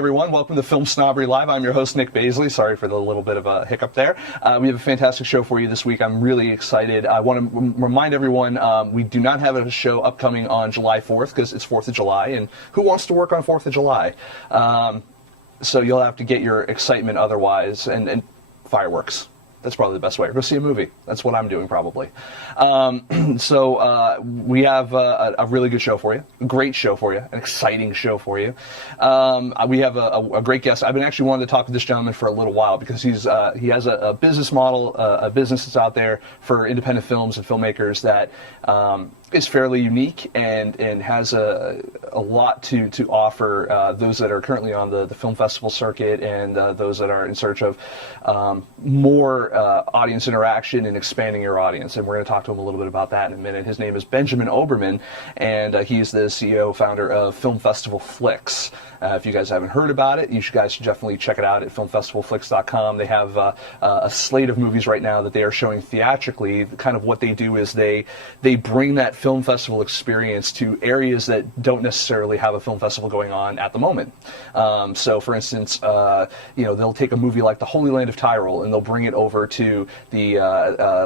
everyone. Welcome to Film Snobbery Live. I'm your host, Nick Baisley. Sorry for the little bit of a hiccup there. We have a fantastic show for you this week. I'm really excited. I want to remind everyone we do not have a show upcoming on July 4th because it's 4th of July, and who wants to work on 4th of July? So you'll have to get your excitement otherwise, and fireworks. That's probably the best way. Go see a movie. That's what I'm doing probably. So we have a really good show for you, a great show for you, an exciting show for you. We have a great guest. I've been actually wanting to talk to this gentleman for a little while because he has a business model, a business that's out there for independent films and filmmakers that is fairly unique and has a lot to offer those that are currently on the film festival circuit and those that are in search of more audience interaction and expanding your audience. And we're going to talk to him a little bit about that in a minute. His name is Benjamin Oberman, and he's the CEO, founder of Film Festival Flicks. If you guys haven't heard about it, you guys should definitely check it out at filmfestivalflix.com. They have a slate of movies right now that they are showing theatrically. Kind of what they do is they bring that film festival experience to areas that don't necessarily have a film festival going on at the moment. So, for instance, they'll take a movie like The Holy Land of Tyrol and they'll bring it over to the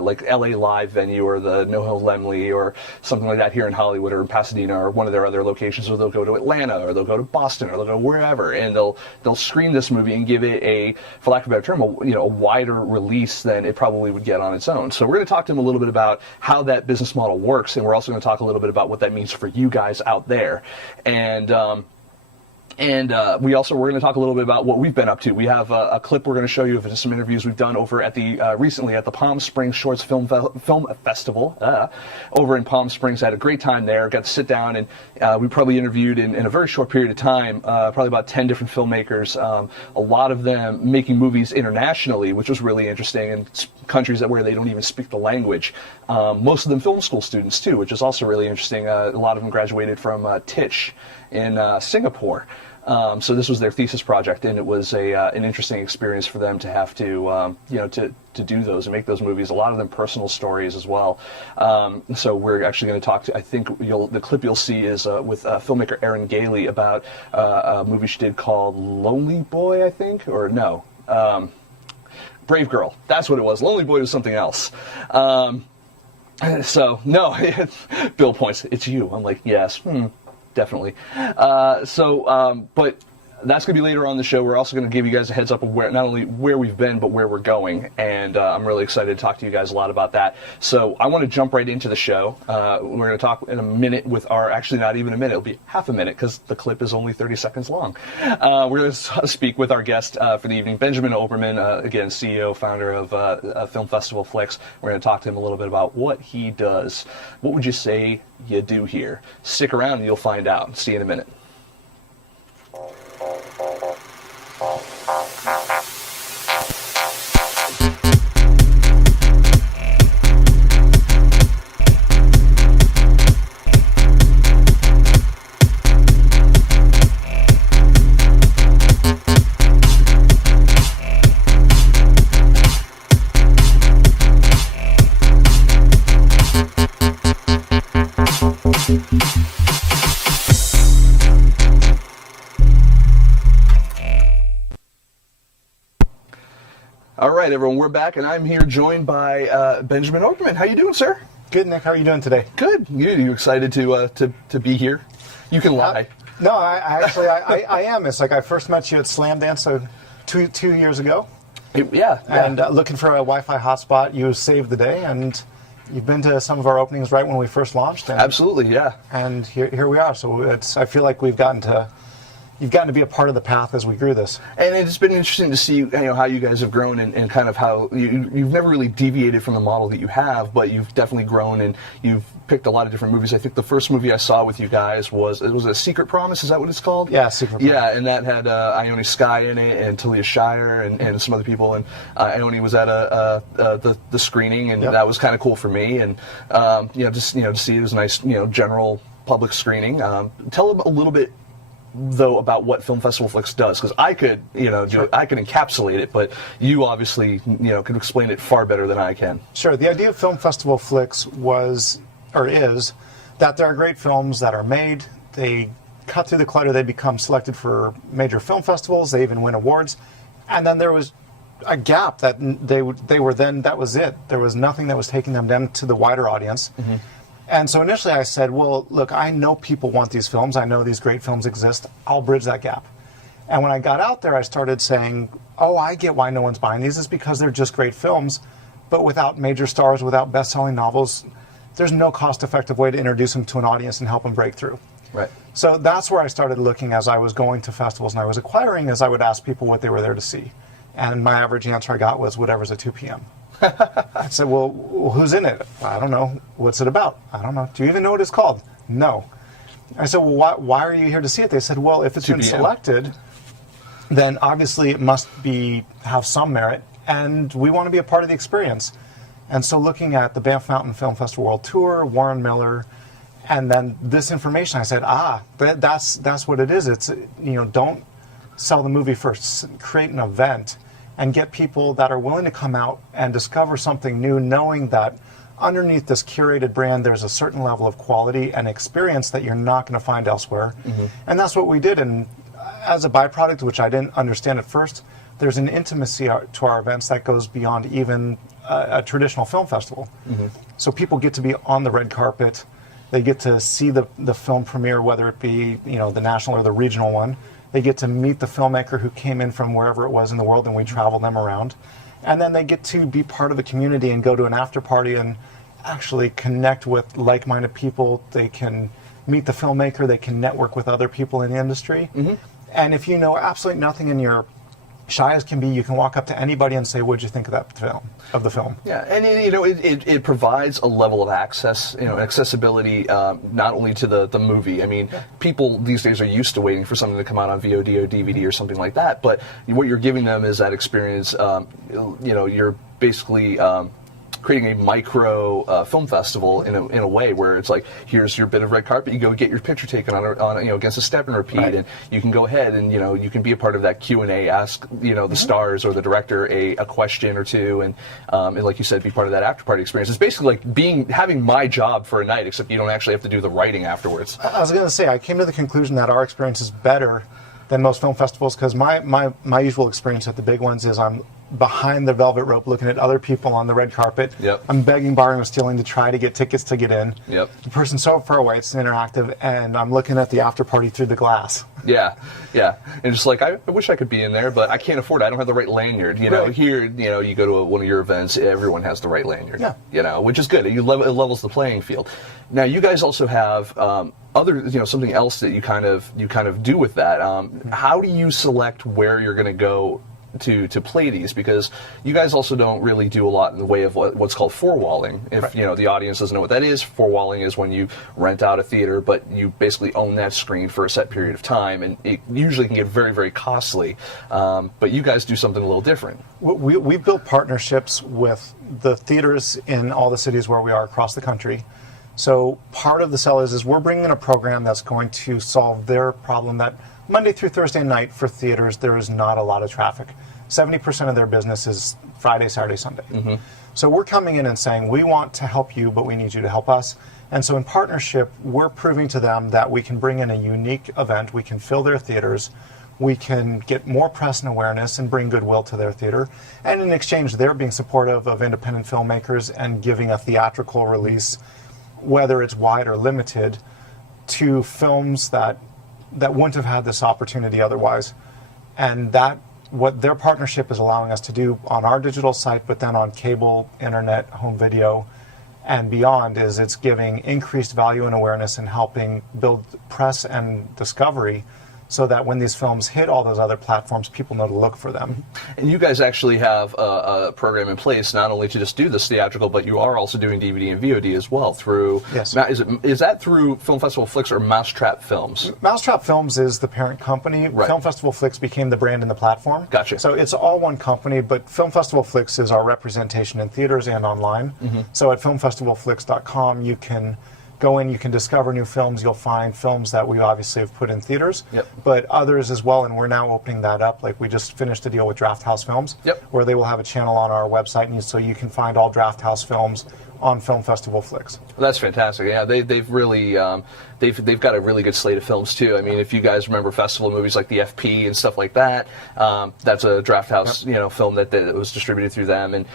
like LA Live venue or the No Hill Lemley or something like that here in Hollywood or in Pasadena or one of their other locations, or they'll go to Atlanta or they'll go to Boston or they'll go wherever, and they'll screen this movie and give it a, for lack of a better term, a wider release than it probably would get on its own. So we're going to talk to him a little bit about how that business model works, and we're also going to talk a little bit about what that means for you guys out there. And we're going to talk a little bit about what we've been up to. We have a clip we're going to show you of some interviews we've done over at the recently at the Palm Springs Shorts Film Festival over in Palm Springs. Had a great time there. Got to sit down, and we probably interviewed in a very short period of time probably about 10 different filmmakers. A lot of them making movies internationally, which was really interesting, in countries where they don't even speak the language. Most of them film school students too, which is also really interesting. A lot of them graduated from Tisch in Singapore. So this was their thesis project, and it was an interesting experience for them to have to do those and make those movies. A lot of them personal stories as well. So we're actually going to talk to, I think the clip you'll see is with filmmaker Erin Gailey about a movie she did called Lonely Boy, I think, or no, Brave Girl. That's what it was. Lonely Boy was something else. So no, Bill points. It's you. I'm like, yes. Definitely. But that's going to be later on in the show. We're also going to give you guys a heads up of not only where we've been, but where we're going. And I'm really excited to talk to you guys a lot about that. So I want to jump right into the show. We're going to talk in a minute with actually not even a minute, it'll be half a minute because the clip is only 30 seconds long. We're going to speak with our guest for the evening, Benjamin Oberman, again, CEO, founder of Film Festival Flicks. We're going to talk to him a little bit about what he does. What would you say you do here? Stick around and you'll find out. See you in a minute. All right, everyone, we're back, and I'm here joined by Benjamin Oberman. How you doing, sir? Good, Nick. How are you doing today? Good. You excited to be here? You can lie. No, I am. It's like I first met you at Slam Dance two years ago. Yeah. And looking for a Wi-Fi hotspot, you saved the day, and you've been to some of our openings right when we first launched. And, absolutely, yeah. And here we are. So I feel like you've gotten to be a part of the path as we grew this. And it's been interesting to see how you guys have grown and kind of how you've never really deviated from the model that you have, but you've definitely grown and you've picked a lot of different movies. I think the first movie I saw with you guys was A Secret Promise. Is that what it's called? Yeah, Secret Promise. Yeah, and that had Ione Skye in it and Talia Shire and some other people. And Ione was at the screening, and that was kind of cool for me. And just to see it was a nice general public screening. Tell them a little bit though about what Film Festival Flicks does, because I could I could encapsulate it, but you obviously can explain it far better than I can. Sure. The idea of Film Festival Flicks is that there are great films that are made. They cut through the clutter, they become selected for major film festivals. They even win awards. And then there was a gap that they were then, that was it. There was nothing that was taking them down to the wider audience. And so initially I said, well, look, I know people want these films. I know these great films exist. I'll bridge that gap. And when I got out there, I started saying, oh, I get why no one's buying these. It's because they're just great films. But without major stars, without best-selling novels, there's no cost-effective way to introduce them to an audience and help them break through. Right. So that's where I started looking as I was going to festivals and I was acquiring, as I would ask people what they were there to see. And my average answer I got was whatever's at 2 p.m. I said, well, who's in it? I don't know. What's it about? I don't know. Do you even know what it's called? No. I said, well, why are you here to see it? They said, well, if it's been selected, then obviously it must have some merit, and we want to be a part of the experience. And so looking at the Banff Mountain Film Festival World Tour, Warren Miller, and then this information, I said, that's what it is. It's, don't sell the movie first, create an event and get people that are willing to come out and discover something new, knowing that underneath this curated brand, there's a certain level of quality and experience that you're not going to find elsewhere. And that's what we did. And as a byproduct, which I didn't understand at first, there's an intimacy to our events that goes beyond even a traditional film festival. So people get to be on the red carpet. They get to see the film premiere, whether it be the national or the regional one. They get to meet the filmmaker who came in from wherever it was in the world, and we travel them around. And then they get to be part of the community and go to an after party and actually connect with like-minded people. They can meet the filmmaker. They can network with other people in the industry. And if you know absolutely nothing and you're shy as can be, you can walk up to anybody and say, what'd you think of that film, of the film? Yeah, and it provides a level of access, accessibility, not only to the movie. I mean, people these days are used to waiting for something to come out on VOD or DVD or something like that, but what you're giving them is that experience. You're basically creating a micro film festival in a way where it's like, here's your bit of red carpet, you go get your picture taken on against a step and repeat, and you can go ahead and you can be a part of that Q&A, ask the stars or the director a question or two, and like you said, be part of that after party experience. It's basically like having my job for a night, except you don't actually have to do the writing afterwards. I was going to say, I came to the conclusion that our experience is better than most film festivals, because my usual experience at the big ones is I'm behind the velvet rope looking at other people on the red carpet. I'm begging, borrowing, or stealing to try to get tickets to get in. The person's so far away, it's interactive, and I'm looking at the after party through the glass. Yeah. And just like, I wish I could be in there, but I can't afford it. I don't have the right lanyard. Here, you go to one of your events, everyone has the right lanyard. Which is good. It levels the playing field. Now, you guys also have other, something else that you kind of do with that. How do you select where you're going to go to play these? Because you guys also don't really do a lot in the way of what's called four-walling. If the audience doesn't know what that is, four-walling is when you rent out a theater, but you basically own that screen for a set period of time, and it usually can get very, very costly. But you guys do something a little different. We've built partnerships with the theaters in all the cities where we are across the country. So part of the sell is we're bringing in a program that's going to solve their problem that Monday through Thursday night for theaters, there is not a lot of traffic. 70% of their business is Friday, Saturday, Sunday. So we're coming in and saying, we want to help you, but we need you to help us. And so in partnership, we're proving to them that we can bring in a unique event, we can fill their theaters, we can get more press and awareness and bring goodwill to their theater. And in exchange, they're being supportive of independent filmmakers and giving a theatrical release, whether it's wide or limited, to films that wouldn't have had this opportunity otherwise. And that, what their partnership is allowing us to do on our digital site, but then on cable, internet, home video, and beyond, is it's giving increased value and awareness and helping build press and discovery, so that when these films hit all those other platforms, people know to look for them. And you guys actually have a program in place, not only to just do this theatrical, but you are also doing DVD and VOD as well through... Yes. Is that through Film Festival Flicks or Mousetrap Films? Mousetrap Films is the parent company. Right. Film Festival Flicks became the brand and the platform. Gotcha. So it's all one company, but Film Festival Flicks is our representation in theaters and online. So at filmfestivalflix.com, you can go in, you can discover new films. You'll find films that we obviously have put in theaters, but others as well, and we're now opening that up. Like, we just finished a deal with Draft House Films, where they will have a channel on our website, and so you can find all Draft House films on film festival flicks. That's fantastic. Yeah, they've really they've got a really good slate of films too. I mean, if you guys remember festival movies like the FP and stuff like that, that's a Draft House film that was distributed through them, and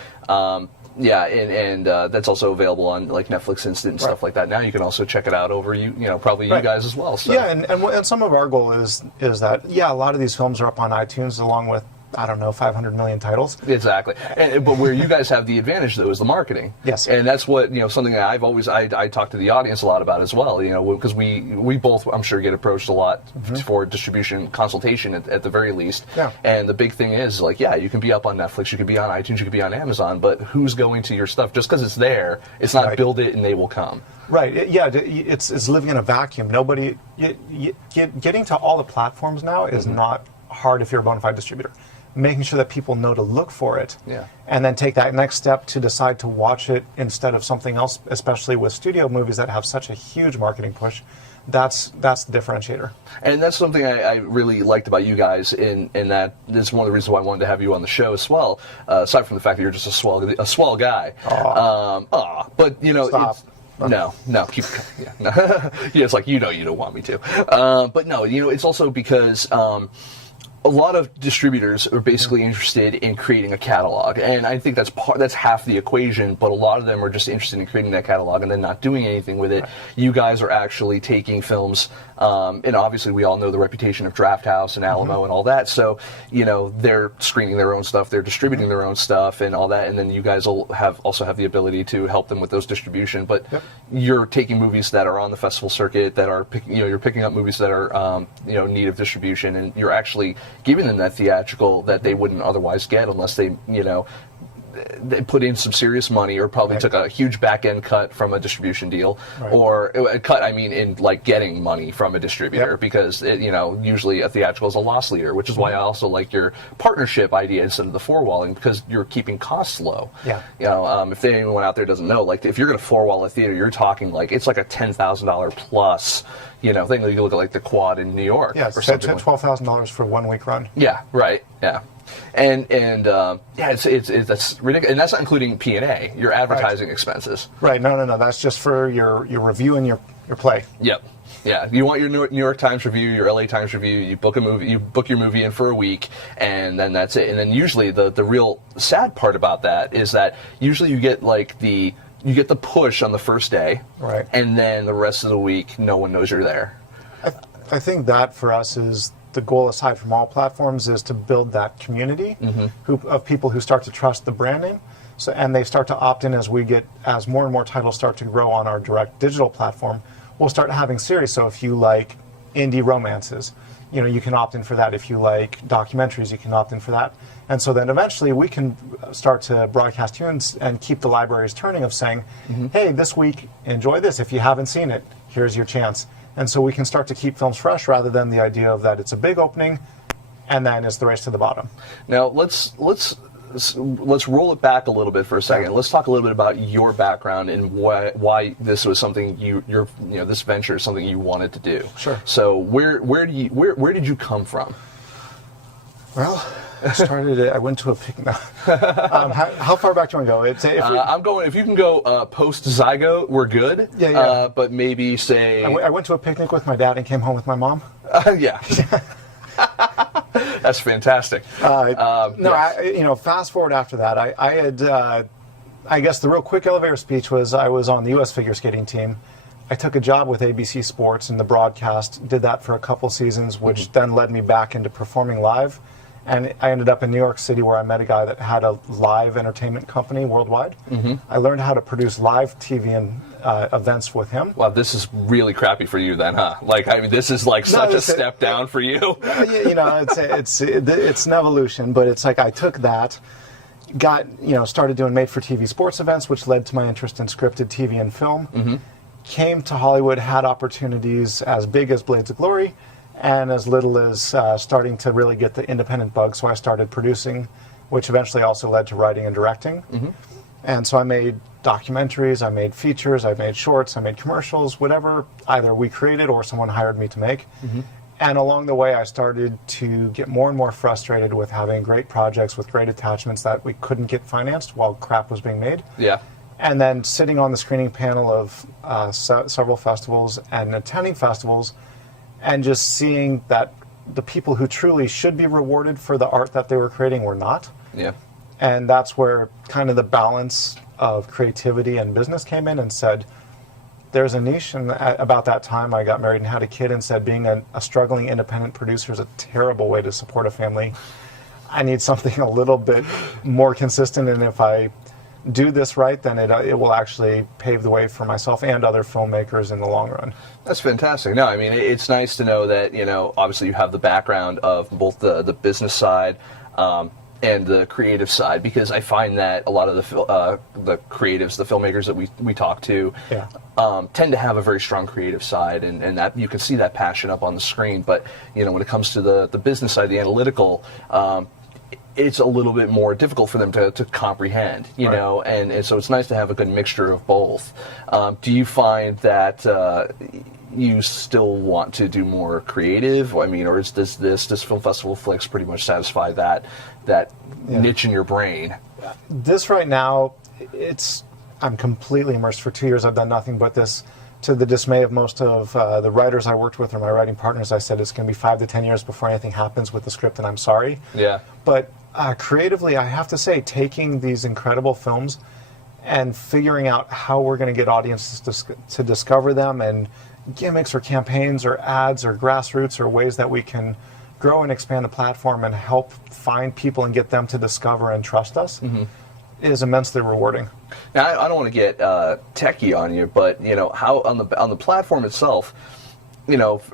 that's also available on like Netflix Instant and stuff like that. Now you can also check it out over you guys as well. So. Yeah, and some of our goal is that a lot of these films are up on iTunes along with, I don't know, 500 million titles. Exactly. But where you guys have the advantage, though, is the marketing. Yes. And that's what, something that I talk to the audience a lot about as well, because we both, I'm sure, get approached a lot for distribution consultation at the very least. Yeah. And the big thing is, you can be up on Netflix, you can be on iTunes, you can be on Amazon, but who's going to your stuff? Just because it's there, it's not build it and they will come. Right. It's living in a vacuum. Nobody, getting to all the platforms now is not hard if you're a bona fide distributor. Making sure that people know to look for it, and then take that next step to decide to watch it instead of something else, especially with studio movies that have such a huge marketing push. That's the differentiator. And that's something I really liked about you guys, in that this is one of the reasons why I wanted to have you on the show as well, aside from the fact that you're just a swell guy. But, Stop. Keep it's like, you don't want me to. But no, it's also because a lot of distributors are basically interested in creating a catalog, and I think that's half the equation, but a lot of them are just interested in creating that catalog and then not doing anything with it. Right. You guys are actually taking films, and obviously we all know the reputation of Draft House and Alamo and all that, so they're screening their own stuff, they're distributing their own stuff and all that, and then you guys will also have the ability to help them with those distribution, but you're taking movies that are on the festival circuit that are you're picking up movies that are in need of distribution, and you're actually giving them that theatrical that they wouldn't otherwise get unless they put in some serious money or probably took a huge back-end cut from a distribution deal, or a cut, in like getting money from a distributor, because usually a theatrical is a loss leader, which is why I also like your partnership idea instead of the four-walling, because you're keeping costs low. If anyone out there doesn't know, like if you're going to four-wall a theater, you're talking like it's like a $10,000 plus thing that you look at like the Quad in New York. Yeah, or something. $12,000 for a 1 week run. Yeah, right. Yeah. And it's that's ridiculous, and that's not including P&A, your advertising expenses. Right. No. That's just for your review and your play. Yep. Yeah. You want your New York Times review, your LA Times review. You book your movie in for a week, and then that's it. And then usually the real sad part about that is that usually you get the push on the first day, right? And then the rest of the week, no one knows you're there. I think that for us is the goal, aside from all platforms, is to build that community of people who start to trust the brand name, and they start to opt in as more and more titles start to grow on our direct digital platform. We'll start having series. So if you like indie romances, you can opt in for that. If you like documentaries, you can opt in for that. And so then eventually we can start to broadcast tunes and keep the libraries turning of saying, hey, this week, enjoy this. If you haven't seen it, here's your chance. And so we can start to keep films fresh rather than the idea of that it's a big opening and then it's the race to the bottom. Now let's roll it back a little bit for a second. Let's talk a little bit about your background and why this was something this venture is something you wanted to do. Sure. So where did you come from? Well, I went to a picnic. How far back do you want to go? I'm going. If you can go post zygote, we're good. Yeah. But maybe say I went to a picnic with my dad and came home with my mom. Yeah. That's fantastic. Fast forward after that, I had. I guess the real quick elevator speech was I was on the U.S. figure skating team. I took a job with ABC Sports in the broadcast. Did that for a couple seasons, which then led me back into performing live. And I ended up in New York City, where I met a guy that had a live entertainment company worldwide. I learned how to produce live TV and events with him. Wow, this is really crappy for you then, huh? This is like such a step down for you. It's an evolution, but it's like I took that, started doing made-for-TV sports events, which led to my interest in scripted TV and film. Came to Hollywood, had opportunities as big as Blades of Glory, and as little as starting to really get the independent bug. So I started producing, which eventually also led to writing and directing. And so I made documentaries, I made features, I made shorts, I made commercials, whatever either we created or someone hired me to make. And along the way, I started to get more and more frustrated with having great projects with great attachments that we couldn't get financed while crap was being made. Yeah. And then sitting on the screening panel of several festivals and attending festivals and just seeing that the people who truly should be rewarded for the art that they were creating were not. Yeah. And that's where kind of the balance of creativity and business came in and said, there's a niche. And about that time, I got married and had a kid and said, being a struggling independent producer is a terrible way to support a family. I need something a little bit more consistent. And if I do this right, then it will actually pave the way for myself and other filmmakers in the long run. That's fantastic. No, I mean, it's nice to know that, obviously you have the background of both the business side and the creative side, because I find that a lot of the creatives, the filmmakers that we talk to, tend to have a very strong creative side, and that you can see that passion up on the screen. But when it comes to the business side, the analytical, it's a little bit more difficult for them to comprehend, Right. and so it's nice to have a good mixture of both. Do you find that you still want to do more creative? I mean, or does Film Festival Flicks pretty much satisfy that niche in your brain? This right now, I'm completely immersed. For 2 years, I've done nothing but this. To the dismay of most of the writers I worked with or my writing partners, I said it's going to be 5 to 10 years before anything happens with the script, and I'm sorry. Yeah. But creatively, I have to say, taking these incredible films and figuring out how we're going to get audiences to discover them, and gimmicks or campaigns or ads or grassroots or ways that we can grow and expand the platform and help find people and get them to discover and trust us is immensely rewarding. Now, I don't want to get techie on you, but how on the platform itself,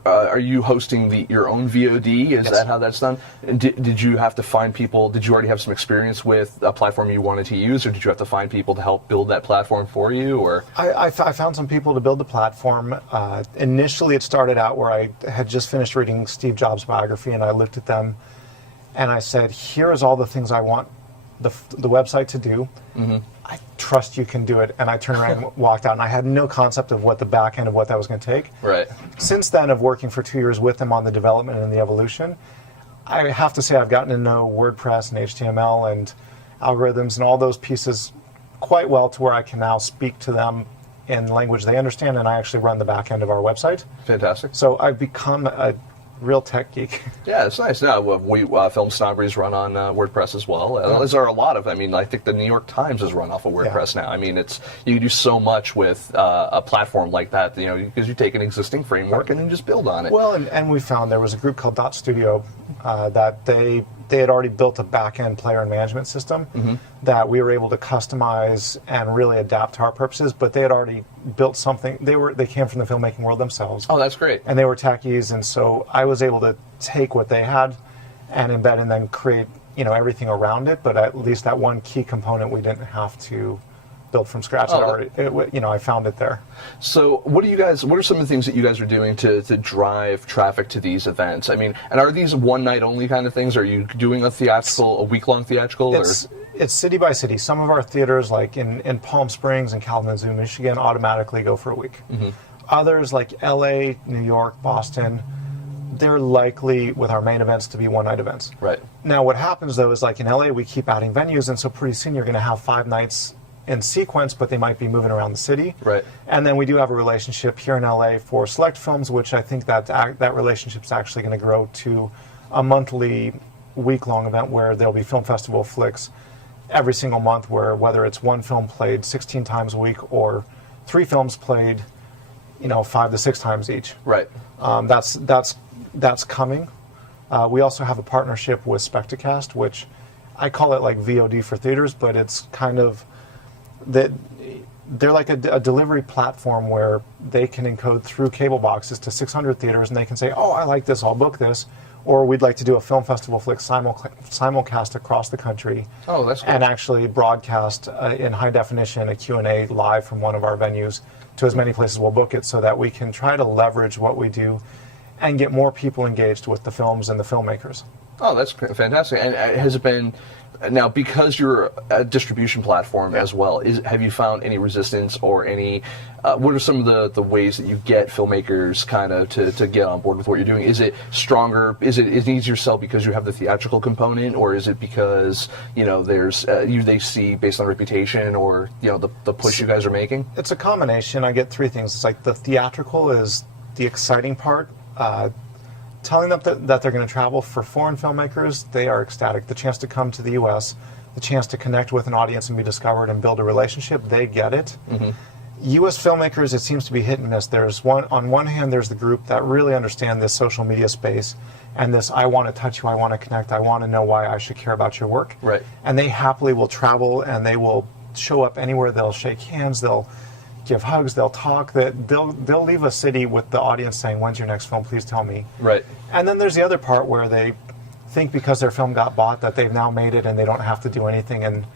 are you hosting your own VOD? Is that how that's done? And did you have to find people? Did you already have some experience with a platform you wanted to use, or did you have to find people to help build that platform for you? Or I found some people to build the platform. Initially, it started out where I had just finished reading Steve Jobs' biography, and I looked at them, and I said, "Here is all the things I want the website to do. I trust you can do it." And I turned around and walked out, and I had no concept of what the back end of what that was going to take. Right. Since then, of working for 2 years with them on the development and the evolution, I have to say I've gotten to know WordPress and HTML and algorithms and all those pieces quite well, to where I can now speak to them in language they understand, and I actually run the back end of our website. Fantastic. So I've become a real tech geek. Yeah, it's nice. No, FilmSnobbery's run on WordPress as well. There are a lot of. I mean, I think the New York Times is run off of WordPress now. I mean, you can do so much with a platform like that. Because you take an existing framework and then just build on it. Well, and we found there was a group called Dot Studio that they had already built a back-end player and management system that we were able to customize and really adapt to our purposes. But they had already built something. They came from the filmmaking world themselves. Oh, that's great. And they were techies, and so I was able to take what they had and embed and then create everything around it. But at least that one key component we didn't have to build from scratch. I found it there. So what are some of the things that you guys are doing to drive traffic to these events? I mean, and are these one night only kind of things? Are you doing a week-long theatrical? It's city by city. Some of our theaters, like in Palm Springs and Kalamazoo, Michigan, automatically go for a week. Others, like LA, New York, Boston, they're likely, with our main events, to be one-night events. Right. Now, what happens, though, is like in LA, we keep adding venues, and so pretty soon you're going to have 5 nights in sequence, but they might be moving around the city. Right. And then we do have a relationship here in LA for select films, which I think that relationship is actually going to grow to a monthly, week-long event where there'll be Film Festival Flicks every single month, where whether it's one film played 16 times a week or 3 films played 5 to 6 times each. Right. That's coming. We also have a partnership with Spectacast, which I call it like VOD for theaters, but it's kind of that they're like a delivery platform where they can encode through cable boxes to 600 theaters, and they can say, "Oh, I like this, I'll book this," or "We'd like to do a Film Festival Flick simulcast across the country." Oh, that's cool. And actually broadcast in high definition a Q&A live from one of our venues to as many places we'll book it, so that we can try to leverage what we do and get more people engaged with the films and the filmmakers. Oh, that's fantastic. And has it been Now, because you're a distribution platform as well, have you found any resistance or any? What are some of the ways that you get filmmakers kind of to get on board with what you're doing? Is it stronger? Is it easier sell because you have the theatrical component, or is it because there's they see based on reputation or the push you guys are making? It's a combination. I get three things. It's like the theatrical is the exciting part. Telling them that they're going to travel. For foreign filmmakers, they are ecstatic. The chance to come to the U.S., the chance to connect with an audience and be discovered and build a relationship, they get it. Mm-hmm. U.S. filmmakers, it seems to be hit and miss. On one hand, there's the group that really understand this social media space and this, I want to touch you, I want to connect, I want to know why I should care about your work. Right. And they happily will travel and they will show up anywhere. They'll shake hands, they'll give hugs, they'll talk, they'll leave a city with the audience saying, when's your next film, please tell me. Right. And then there's the other part where they think because their film got bought that they've now made it and they don't have to do anything. And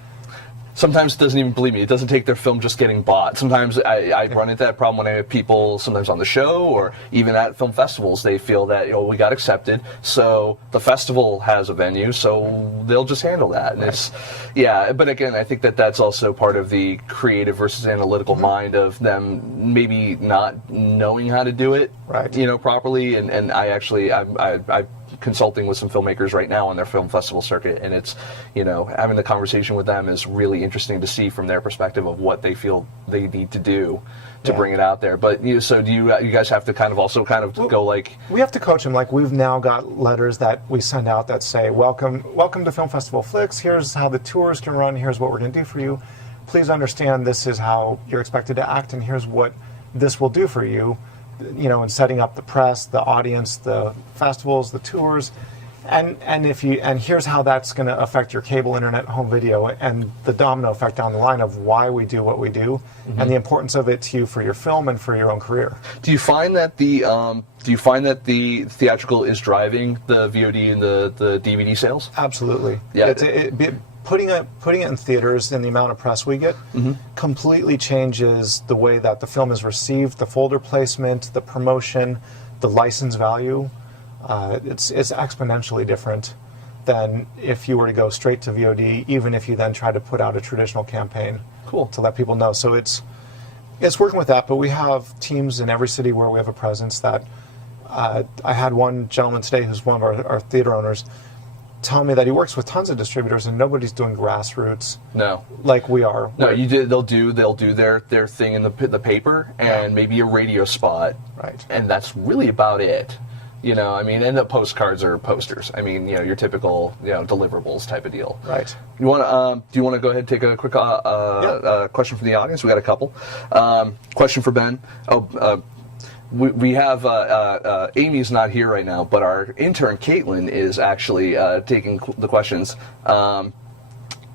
sometimes it doesn't even believe me. It doesn't take their film just getting bought. Sometimes I run into that problem when I have people sometimes on the show or even at film festivals. They feel that we got accepted, so the festival has a venue, so they'll just handle that. And it's but again, I think that's also part of the creative versus analytical mind of them maybe not knowing how to do it properly. And I'm consulting with some filmmakers right now on their film festival circuit, and it's having the conversation with them is really interesting to see from their perspective of what they feel they need to do to bring it out there. But so do you guys have to kind of go like, we have to coach them. Like, we've now got letters that we send out that say, welcome to Film Festival Flicks, here's how the tours can run, here's what we're going to do for you, please understand this is how you're expected to act, and here's what this will do for you, in setting up the press, the audience, the festivals, the tours, and here's how that's going to affect your cable, internet, home video, and the domino effect down the line of why we do what we do, and the importance of it to you for your film and for your own career. Do you find that the theatrical is driving the VOD and the DVD sales? Absolutely. Yeah. Putting it in theaters and the amount of press we get completely changes the way that the film is received, the folder placement, the promotion, the license value. It's exponentially different than if you were to go straight to VOD, even if you then try to put out a traditional campaign to let people know. So it's working with that, but we have teams in every city where we have a presence that I had one gentleman today who's one of our theater owners tell me that he works with tons of distributors and nobody's doing grassroots. No, like we are. No, they'll do their thing in the paper and maybe a radio spot, right? And that's really about it. And the postcards or posters. Your typical deliverables type of deal. Right. Do you want to go ahead and take a quick question from the audience? We got a couple. Question for Ben. We have Amy's not here right now, but our intern Caitlin is actually taking the questions.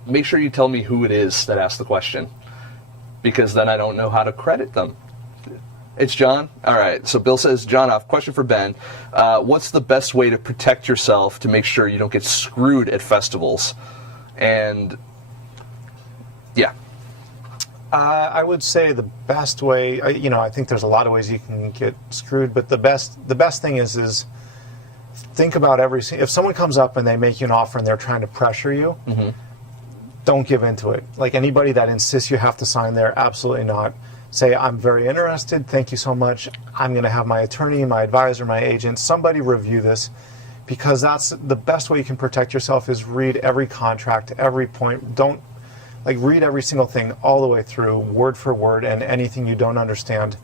Make sure you tell me who it is that asked the question, because then I don't know how to credit them. It's John? All right. So Bill says, John off. Question for Ben. What's the best way to protect yourself to make sure you don't get screwed at festivals? And yeah. I would say the best way, I think there's a lot of ways you can get screwed, but the best thing is think about if someone comes up and they make you an offer and they're trying to pressure you, don't give into it. Like, anybody that insists you have to sign there, absolutely not. Say, I'm very interested, thank you so much, I'm going to have my attorney, my advisor, my agent, somebody review this, because that's the best way you can protect yourself is read every contract, every point. Don't read every single thing all the way through, word for word, and anything you don't understand,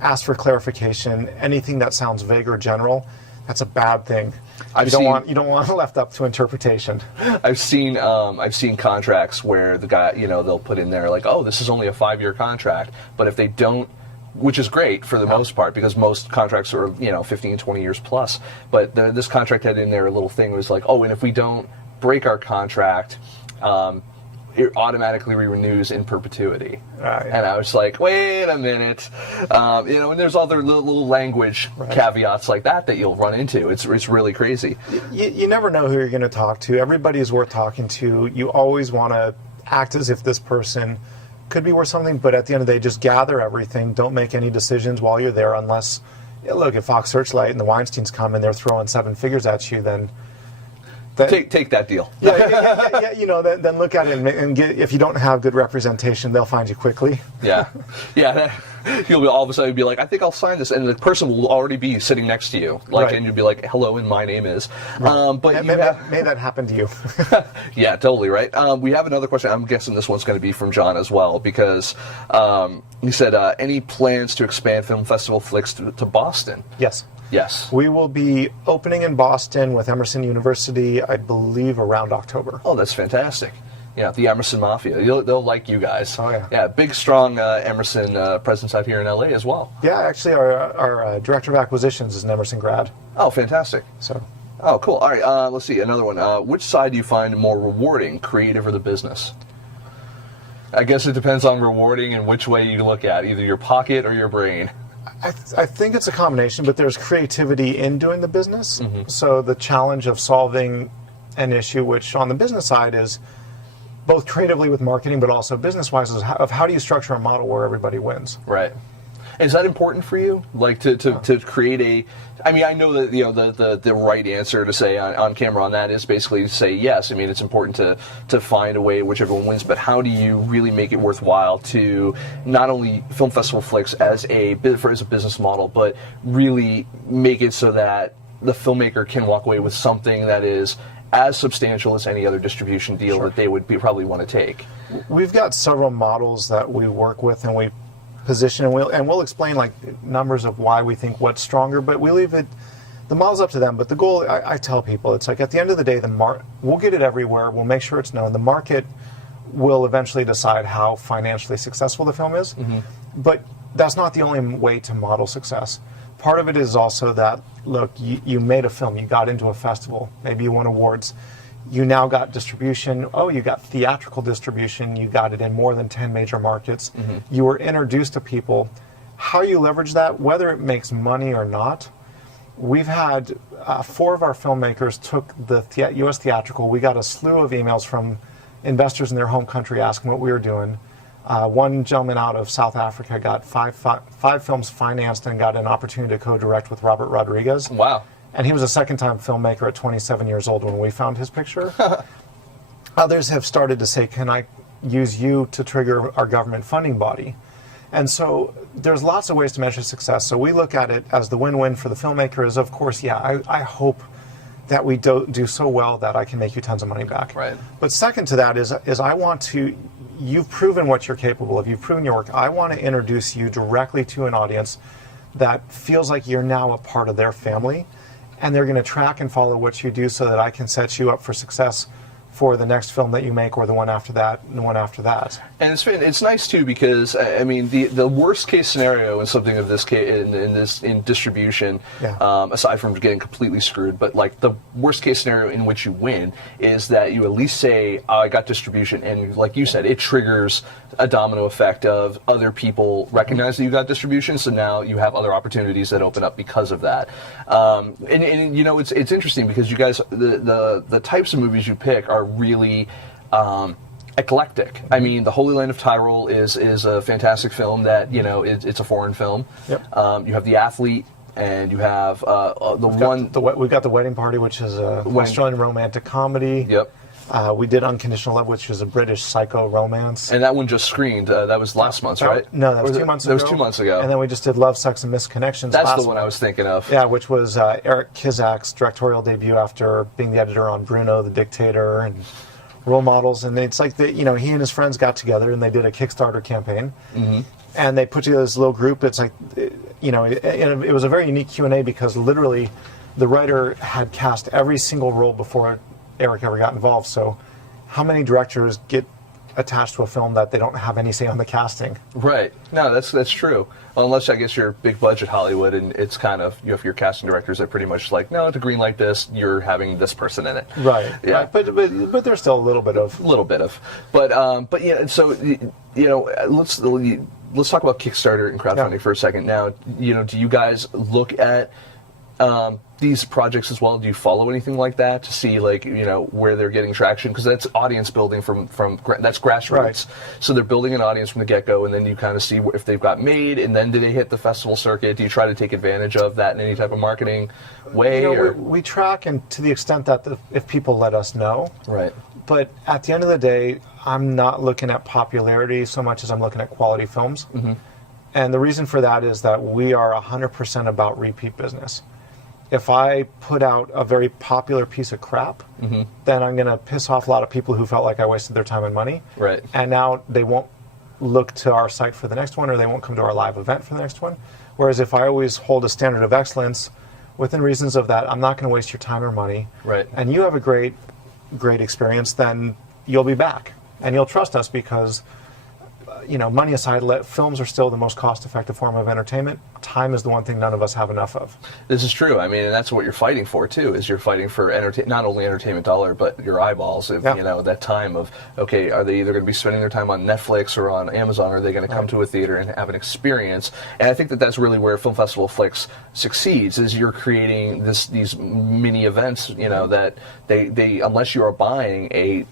ask for clarification. Anything that sounds vague or general, that's a bad thing. You don't want it left up to interpretation. I've seen contracts where the guy, they'll put in there like, oh, this is only a 5-year contract, but if they don't, which is great for the most part, because most contracts are 15, 20 years plus, but this contract had in there a little thing that was like, oh, and if we don't break our contract, it automatically renews in perpetuity. Right. And I was like, wait a minute. And there's other little language caveats like that you'll run into. It's really crazy. You never know who you're going to talk to. Everybody is worth talking to. You always want to act as if this person could be worth something, but at the end of the day, just gather everything. Don't make any decisions while you're there unless, look, if Fox Searchlight and the Weinsteins come and they're throwing 7 figures at you, then take that deal. Yeah. You know, then look at it and get, if you don't have good representation, they'll find you quickly. Yeah. You'll be all of a sudden be like, I think I'll sign this, and the person will already be sitting next to you, like, and you'll be like, hello, and my name is. Right. But may that happen to you. Yeah, totally right. We have another question. I'm guessing this one's going to be from John as well, because he said, any plans to expand Film Festival Flicks to Boston? Yes. Yes. We will be opening in Boston with Emerson University, I believe, around October. Oh, that's fantastic. Yeah, the Emerson Mafia. They'll like you guys. Oh, yeah. Yeah, big, strong Emerson presence out here in LA as well. Yeah, actually, our director of acquisitions is an Emerson grad. Oh, fantastic. So. Oh, cool. All right, let's see. Another one. Which side do you find more rewarding, creative or the business? I guess it depends on rewarding and which way you look at, either your pocket or your brain. I think it's a combination, but there's creativity in doing the business. Mm-hmm. So the challenge of solving an issue, which on the business side is both creatively with marketing, but also business-wise, is how do you structure a model where everybody wins? Right. Is that important for you? Like to create a? I mean, I know that the right answer to say on camera on that is basically to say yes. I mean, it's important to find a way in which everyone wins, but how do you really make it worthwhile to not only Film Festival Flicks as a business model, but really make it so that the filmmaker can walk away with something that is as substantial as any other distribution deal that they would probably want to take? We've got several models that we work with, and we position, and we'll explain like numbers of why we think what's stronger, but we leave it, the model's up to them. But the goal, I tell people, it's like at the end of the day, we'll get it everywhere, we'll make sure it's known. The market will eventually decide how financially successful the film is, but that's not the only way to model success. Part of it is also that, look, you made a film, you got into a festival, maybe you won awards, you now got distribution, you got theatrical distribution, you got it in more than 10 major markets, you were introduced to people. How you leverage that, whether it makes money or not, we've had 4 of our filmmakers took the U.S. theatrical. We got a slew of emails from investors in their home country asking what we were doing. One gentleman out of South Africa got five films financed and got an opportunity to co-direct with Robert Rodriguez. Wow. And he was a second-time filmmaker at 27 years old when we found his picture. Others have started to say, can I use you to trigger our government funding body? And so there's lots of ways to measure success. So we look at it as the win-win for the filmmaker is, of course, I hope that we do so well that I can make you tons of money back. Right. But second to that is I want to, you've proven what you're capable of, you've proven your work, I want to introduce you directly to an audience that feels like you're now a part of their family, and they're going to track and follow what you do so that I can set you up for success for the next film that you make, or the one after that, and the one after that. And it's nice too, because I mean the worst case scenario in something of this case in distribution, aside from getting completely screwed, but like the worst case scenario in which you win is that you at least say, I got distribution, and like you said, it triggers a domino effect of other people recognize that you got distribution, so now you have other opportunities that open up because of that. And you know, it's interesting because you guys, the types of movies you pick are really eclectic. I mean, The Holy Land of Tyrol is a fantastic film that, you know, it's a foreign film. Yep. You have The Athlete, and you have we've got The Wedding Party, which is a Australian romantic comedy. Yep. We did Unconditional Love, which is a British psycho romance. And that one just screened. That was last month, right? No, that was 2 months ago. That was 2 months ago. And then we just did Love, Sex, and Misconnections. That's the one I was thinking of. Yeah, which was Eric Kizak's directorial debut after being the editor on Bruno, the Dictator, and Role Models. And it's like he and his friends got together and they did a Kickstarter campaign. Mm-hmm. And they put together this little group. It's like, it was a very unique Q&A because literally the writer had cast every single role before Eric ever got involved. So how many directors get attached to a film that they don't have any say on the casting? Right. No, that's true. Well, unless I guess you're big budget Hollywood, and it's kind of, if you're casting directors that pretty much like, no, to green light this, you're having this person in it. Right. Yeah. Right. But there's still a little bit of. But yeah. So let's talk about Kickstarter and crowdfunding for a second. Now, do you guys look at these projects as well? Do you follow anything like that to see, like, where they're getting traction? Because that's audience building from that's grassroots. Right. So they're building an audience from the get-go, and then you kind of see if they've got made, and then do they hit the festival circuit? Do you try to take advantage of that in any type of marketing way? We track, and to the extent that if people let us know. Right. But at the end of the day, I'm not looking at popularity so much as I'm looking at quality films. Mm-hmm. And the reason for that is that we are 100% about repeat business. If I put out a very popular piece of crap, mm-hmm. then I'm going to piss off a lot of people who felt like I wasted their time and money. Right. And now they won't look to our site for the next one, or they won't come to our live event for the next one. Whereas if I always hold a standard of excellence, within reasons of that, I'm not going to waste your time or money. Right. And you have a great experience, then you'll be back. And you'll trust us because, money aside, films are still the most cost-effective form of entertainment. Time is the one thing none of us have enough of. This is true. I mean, and that's what you're fighting for, too, is you're fighting for not only entertainment dollar, but your eyeballs. If, that time of, okay, are they either going to be spending their time on Netflix or on Amazon, or are they going to come to a theater and have an experience? And I think that's really where Film Festival Flicks succeeds, is you're creating these mini events, that they unless you are buying a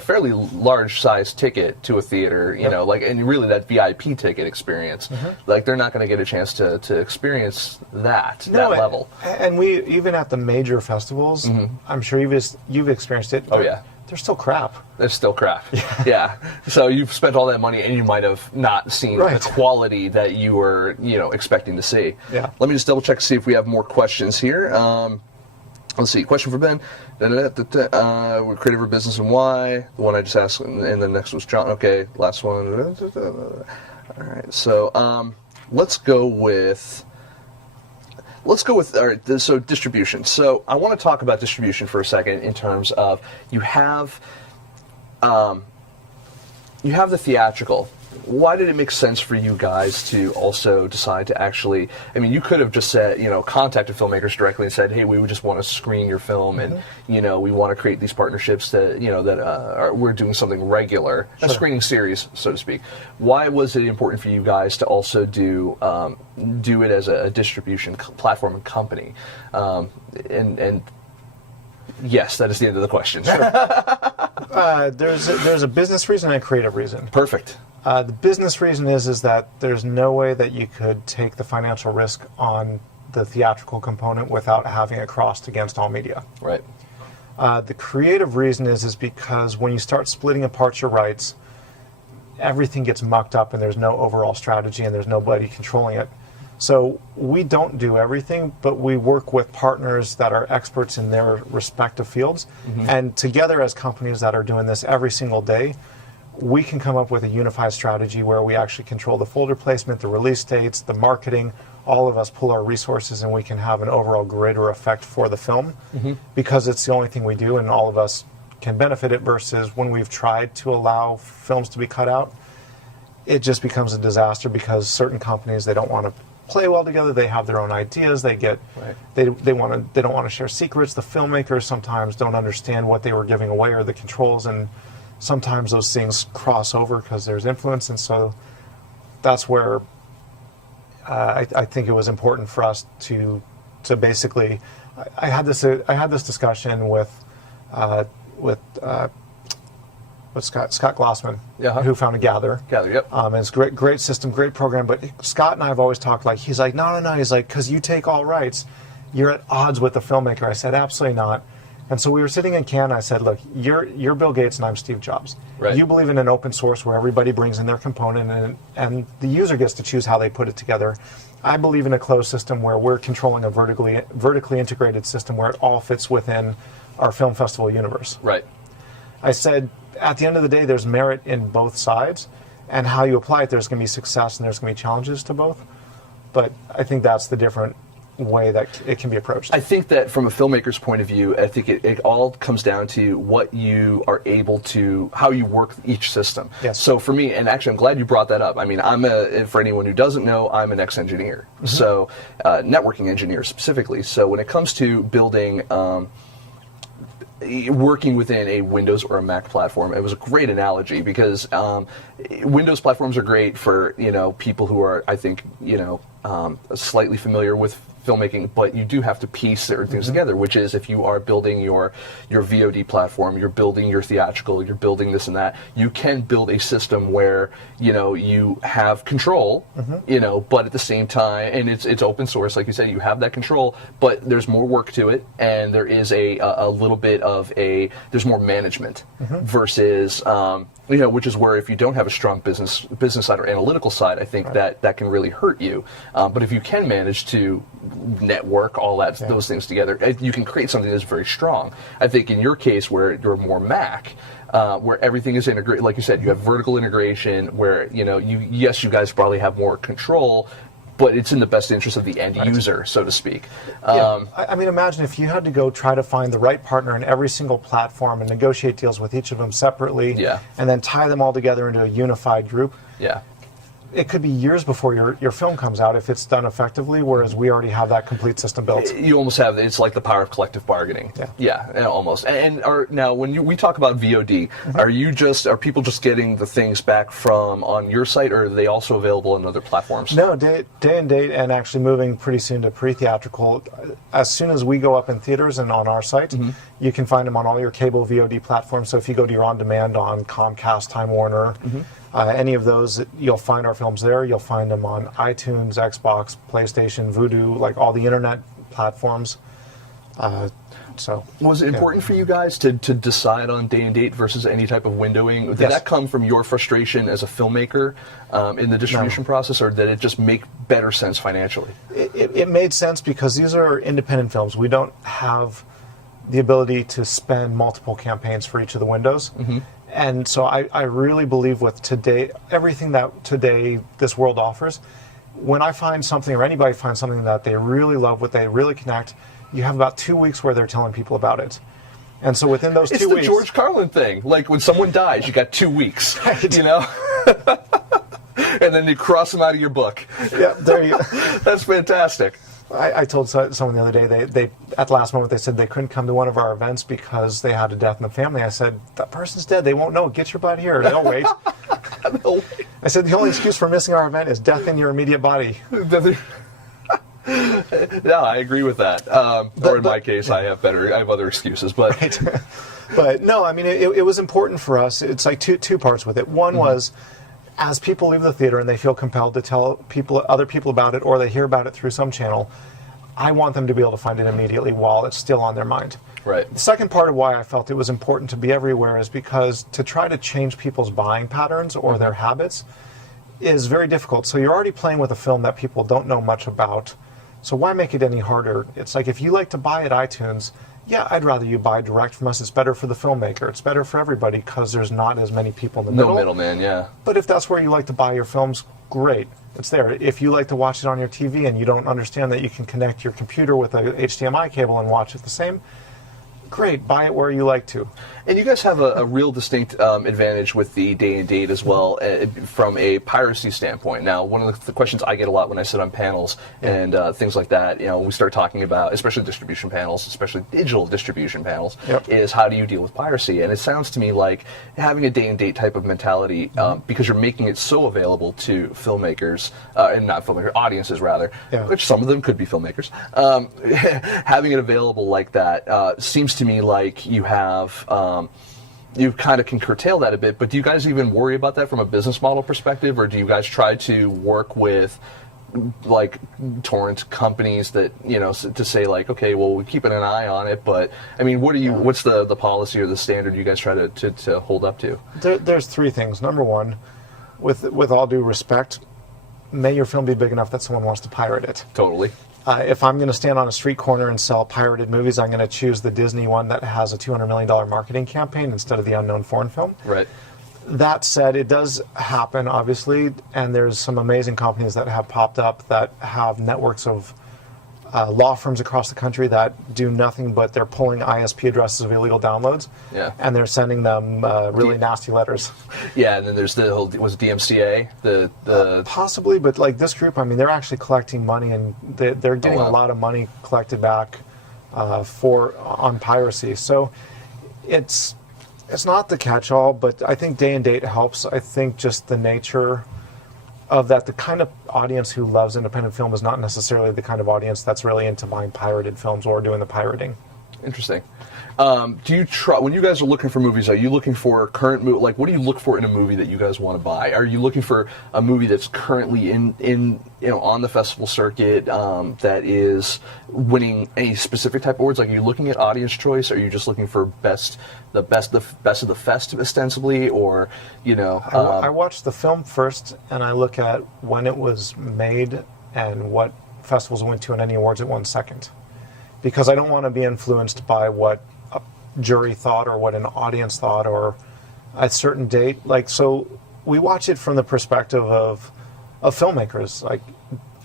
fairly large-sized ticket to a theater, and really that VIP ticket experience, mm-hmm. They're not going to get a chance to experience that level. And we, even at the major festivals, mm-hmm. I'm sure you've experienced it. Oh, yeah. They're still crap. They're still crap. Yeah. So you've spent all that money and you might have not seen the quality that you were, expecting to see. Yeah. Let me just double check to see if we have more questions here. Let's see. Question for Ben. We're creative for business and why. The one I just asked, and the next was John. Okay. Last one. All right. So let's go with. All right, so distribution. So I want to talk about distribution for a second in terms of you have the theatrical. Why did it make sense for you guys to also decide to actually, you could have just said, contacted filmmakers directly and said, hey, we would just want to screen your film mm-hmm. and, we want to create these partnerships that, we're doing something regular, a screening series, so to speak. Why was it important for you guys to also do it as a distribution platform and company? And yes, that is the end of the question. Sure. There's a business reason and a creative reason. Perfect. The business reason is that there's no way that you could take the financial risk on the theatrical component without having it crossed against all media. Right. The creative reason is because when you start splitting apart your rights, everything gets mucked up and there's no overall strategy and there's nobody controlling it. So we don't do everything, but we work with partners that are experts in their respective fields. Mm-hmm. And together as companies that are doing this every single day, we can come up with a unified strategy where we actually control the folder placement, the release dates, the marketing. All of us pull our resources and we can have an overall greater effect for the film mm-hmm. because it's the only thing we do and all of us can benefit it, versus when we've tried to allow films to be cut out, it just becomes a disaster because certain companies, they don't want to play well together. They have their own ideas. They get they don't want to share secrets. The filmmakers sometimes don't understand what they were giving away or the controls, and sometimes those things cross over because there's influence. And so that's where I think it was important for us to basically. I had this discussion with Scott Glossman, who founded Gather. Gather, yep. And it's a great system, great program. But Scott and I have always talked he's like, no. He's like, because you take all rights, you're at odds with the filmmaker. I said, absolutely not. And so we were sitting in Cannes. I said, look, you're Bill Gates and I'm Steve Jobs. Right. You believe in an open source where everybody brings in their component and the user gets to choose how they put it together. I believe in a closed system where we're controlling a vertically integrated system where it all fits within our film festival universe. Right. I said, at the end of the day, there's merit in both sides, and how you apply it, there's going to be success and there's going to be challenges to both. But I think that's the different way that it can be approached. I think that from a filmmaker's point of view, I think it all comes down to what you are able to, how you work each system. Yes. So for me, and actually I'm glad you brought that up. For anyone who doesn't know, I'm an ex-engineer. Mm-hmm. So networking engineer specifically. So when it comes to building, working within a Windows or a Mac platform, it was a great analogy because Windows platforms are great for people who are, I think, slightly familiar with filmmaking, but you do have to piece certain things together, which is if you are building your VOD platform, you're building your theatrical, you're building this and that, you can build a system where, you have control, but at the same time, and it's open source, like you said, you have that control, but there's more work to it, and there is a little bit of there's more management versus, which is where if you don't have a strong business side or analytical side, I think that can really hurt you. But if you can manage to network all those things together, you can create something that's very strong. I think in your case, where you're more Mac, where everything is integrated, like you said, you have vertical integration, where you guys probably have more control, but it's in the best interest of the end user, so to speak. I mean, imagine if you had to go try to find the right partner in every single platform and negotiate deals with each of them separately, and then tie them all together into a unified group. Yeah. It could be years before your film comes out if it's done effectively, whereas we already have that complete system built. You almost have, it's like the power of collective bargaining. Yeah, almost. And now when we talk about VOD, are people just getting the things back from on your site, or are they also available on other platforms? No, day and date, and actually moving pretty soon to pre-theatrical. As soon as we go up in theaters and on our site, you can find them on all your cable VOD platforms. So if you go to your on-demand on Comcast, Time Warner, any of those, you'll find our films there. You'll find them on iTunes, Xbox, PlayStation, Vudu, like all the internet platforms. Was it important for you guys to decide on day and date versus any type of windowing? Did that come from your frustration as a filmmaker in the distribution process, or did it just make better sense financially? It made sense because these are independent films. We don't have the ability to spend multiple campaigns for each of the windows. And so I really believe with today, everything that today this world offers, when I find something or anybody finds something that they really love, what they really connect, you have about 2 weeks where they're telling people about it. And so within those 2 weeks... It's the George Carlin thing. Like when someone dies, you got 2 weeks, and then you cross them out of your book. Yeah, there you go. That's fantastic. I told someone the other day, they at the last moment, they said they couldn't come to one of our events because they had a death in the family. I said, that person's dead. They won't know. Get your butt here. They'll wait. I said, the only excuse for missing our event is death in your immediate body. No, I agree with that. Or in my case, I have other excuses. But but no, I mean, it was important for us. It's like two parts with it. One was, as people leave the theater and they feel compelled to tell other people about it, or they hear about it through some channel, I want them to be able to find it immediately while it's still on their mind. Right. The second part of why I felt it was important to be everywhere is because to try to change people's buying patterns or their habits is very difficult. So you're already playing with a film that people don't know much about. So why make it any harder? It's like if you like to buy at iTunes, yeah, I'd rather you buy direct from us. It's better for the filmmaker. It's better for everybody because there's not as many people in the middle. No middleman, yeah. But if that's where you like to buy your films, great. It's there. If you like to watch it on your TV and you don't understand that you can connect your computer with a HDMI cable and watch it the same, great. Buy it where you like to. And you guys have a real distinct advantage with the day and date as well from a piracy standpoint. Now, one of the questions I get a lot when I sit on panels and things like that, we start talking about, especially distribution panels, especially digital distribution panels, is how do you deal with piracy? And it sounds to me like having a day and date type of mentality, because you're making it so available to filmmakers, and not filmmakers, audiences rather, which some of them could be filmmakers, having it available like that seems to me like you have... you kind of can curtail that a bit, but do you guys even worry about that from a business model perspective, or do you guys try to work with like torrent companies that to say like, okay, well, we're keeping an eye on it, but I mean, what's the policy or the standard you guys try to hold up to? There's three things. Number one, with all due respect, may your film be big enough that someone wants to pirate it. Totally. If I'm going to stand on a street corner and sell pirated movies, I'm going to choose the Disney one that has a $200 million marketing campaign instead of the unknown foreign film. Right. That said, it does happen, obviously, and there's some amazing companies that have popped up that have networks of law firms across the country that do nothing but they're pulling ISP addresses of illegal downloads, and they're sending them really nasty letters. Yeah, and then there's the whole, was DMCA? Possibly, but like this group, I mean, they're actually collecting money, and they're getting a lot of money collected back on piracy. So it's not the catch-all, but I think day and date helps. I think just the nature of that, the kind of audience who loves independent film is not necessarily the kind of audience that's really into buying pirated films or doing the pirating. Interesting. Do you try when you guys are looking for movies? Are you looking for current movie? Like, what do you look for in a movie that you guys want to buy? Are you looking for a movie that's currently in on the festival circuit that is winning any specific type of awards? Like, are you looking at audience choice? Are you just looking for the best of the fest ostensibly, or I watch the film first, and I look at when it was made and what festivals it went to and any awards it won second, because I don't want to be influenced by what a jury thought or what an audience thought or a certain date. Like, so we watch it from the perspective of filmmakers. Like,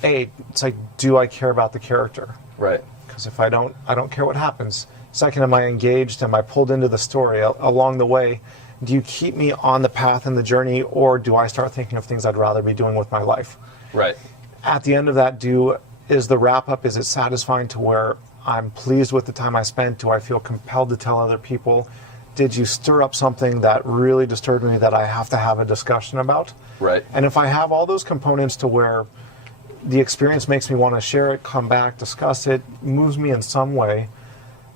it's like, do I care about the character? Right. Because if I don't care what happens. Second, am I engaged? Am I pulled into the story along the way? Do you keep me on the path and the journey, or do I start thinking of things I'd rather be doing with my life? Right. At the end of that, is the wrap up, is it satisfying to where I'm pleased with the time I spent? Do I feel compelled to tell other people? Did you stir up something that really disturbed me that I have to have a discussion about? Right. And if I have all those components to where the experience makes me want to share it, come back, discuss it, moves me in some way,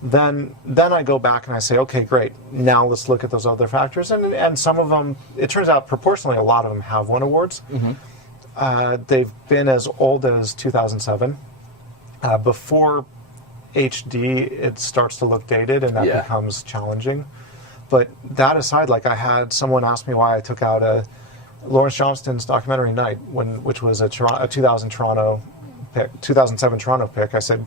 then I go back and I say, okay, great. Now let's look at those other factors. And some of them, it turns out proportionally, a lot of them have won awards. Mm-hmm. They've been as old as 2007. Before HD, it starts to look dated, and that becomes challenging. But that aside, like, I had someone ask me why I took out a Lawrence Johnston's documentary Night, which was a 2007 Toronto pick. I said,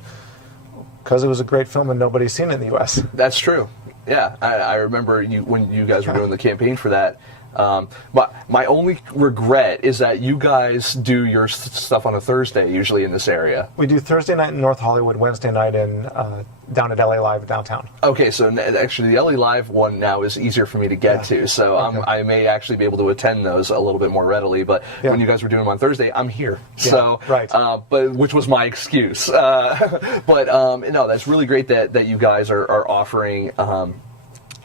because it was a great film and nobody's seen it in the U.S. That's true. Yeah, I remember when you guys were doing the campaign for that. But my only regret is that you guys do your stuff on a Thursday, usually in this area. We do Thursday night in North Hollywood, Wednesday night down at LA Live downtown. Okay, so actually the LA Live one now is easier for me to get to, so I may actually be able to attend those a little bit more readily. But when you guys were doing them on Thursday, I'm here. So, right. But which was my excuse. No, that's really great that you guys are offering.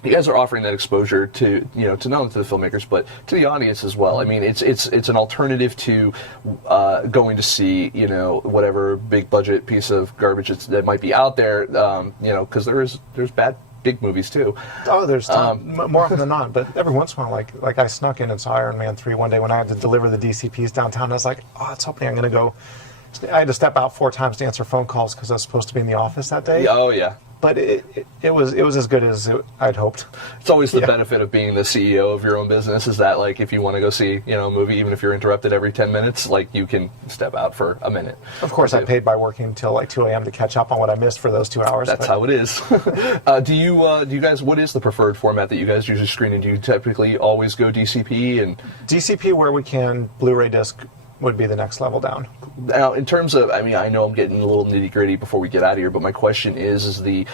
You guys are offering that exposure to to not only to the filmmakers but to the audience as well. I mean, it's an alternative to going to see whatever big budget piece of garbage that might be out there. Because there's bad big movies too. Oh, there's more often than not. But every once in a while, like I snuck in and saw Iron Man 3 one day when I had to deliver the DCPs downtown. I was like, oh, it's hoping I'm going to go. I had to step out 4 times to answer phone calls because I was supposed to be in the office that day. Oh yeah. But it was as good as I'd hoped. It's always the benefit of being the CEO of your own business is that, like, if you want to go see a movie, even if you're interrupted every 10 minutes, like, you can step out for a minute. Of course, I paid by working until like 2 a.m. to catch up on what I missed for those 2 hours. That's how it is. Do you guys? What is the preferred format that you guys usually screen in? Do you typically always go DCP and DCP where we can? Blu-ray disc would be the next level down. Now, in terms of, I know I'm getting a little nitty gritty before we get out of here, but my question is the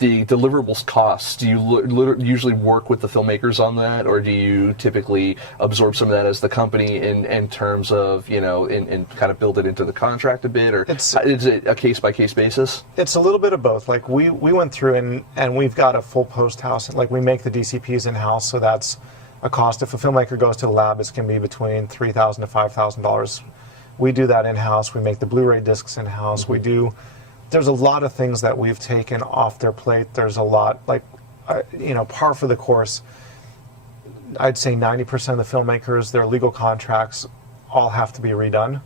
deliverables costs. Do you usually work with the filmmakers on that, or do you typically absorb some of that as the company in terms of and kind of build it into the contract a bit, or is it a case by case basis? It's a little bit of both. Like we went through and we've got a full post house. Like we make the DCPs in house, so that's a cost. If a filmmaker goes to the lab, it can be between $3,000 to $5,000. We do that in-house. We make the Blu-ray discs in-house. There's a lot of things that we've taken off their plate. There's a lot, like, par for the course. I'd say 90% of the filmmakers, their legal contracts all have to be redone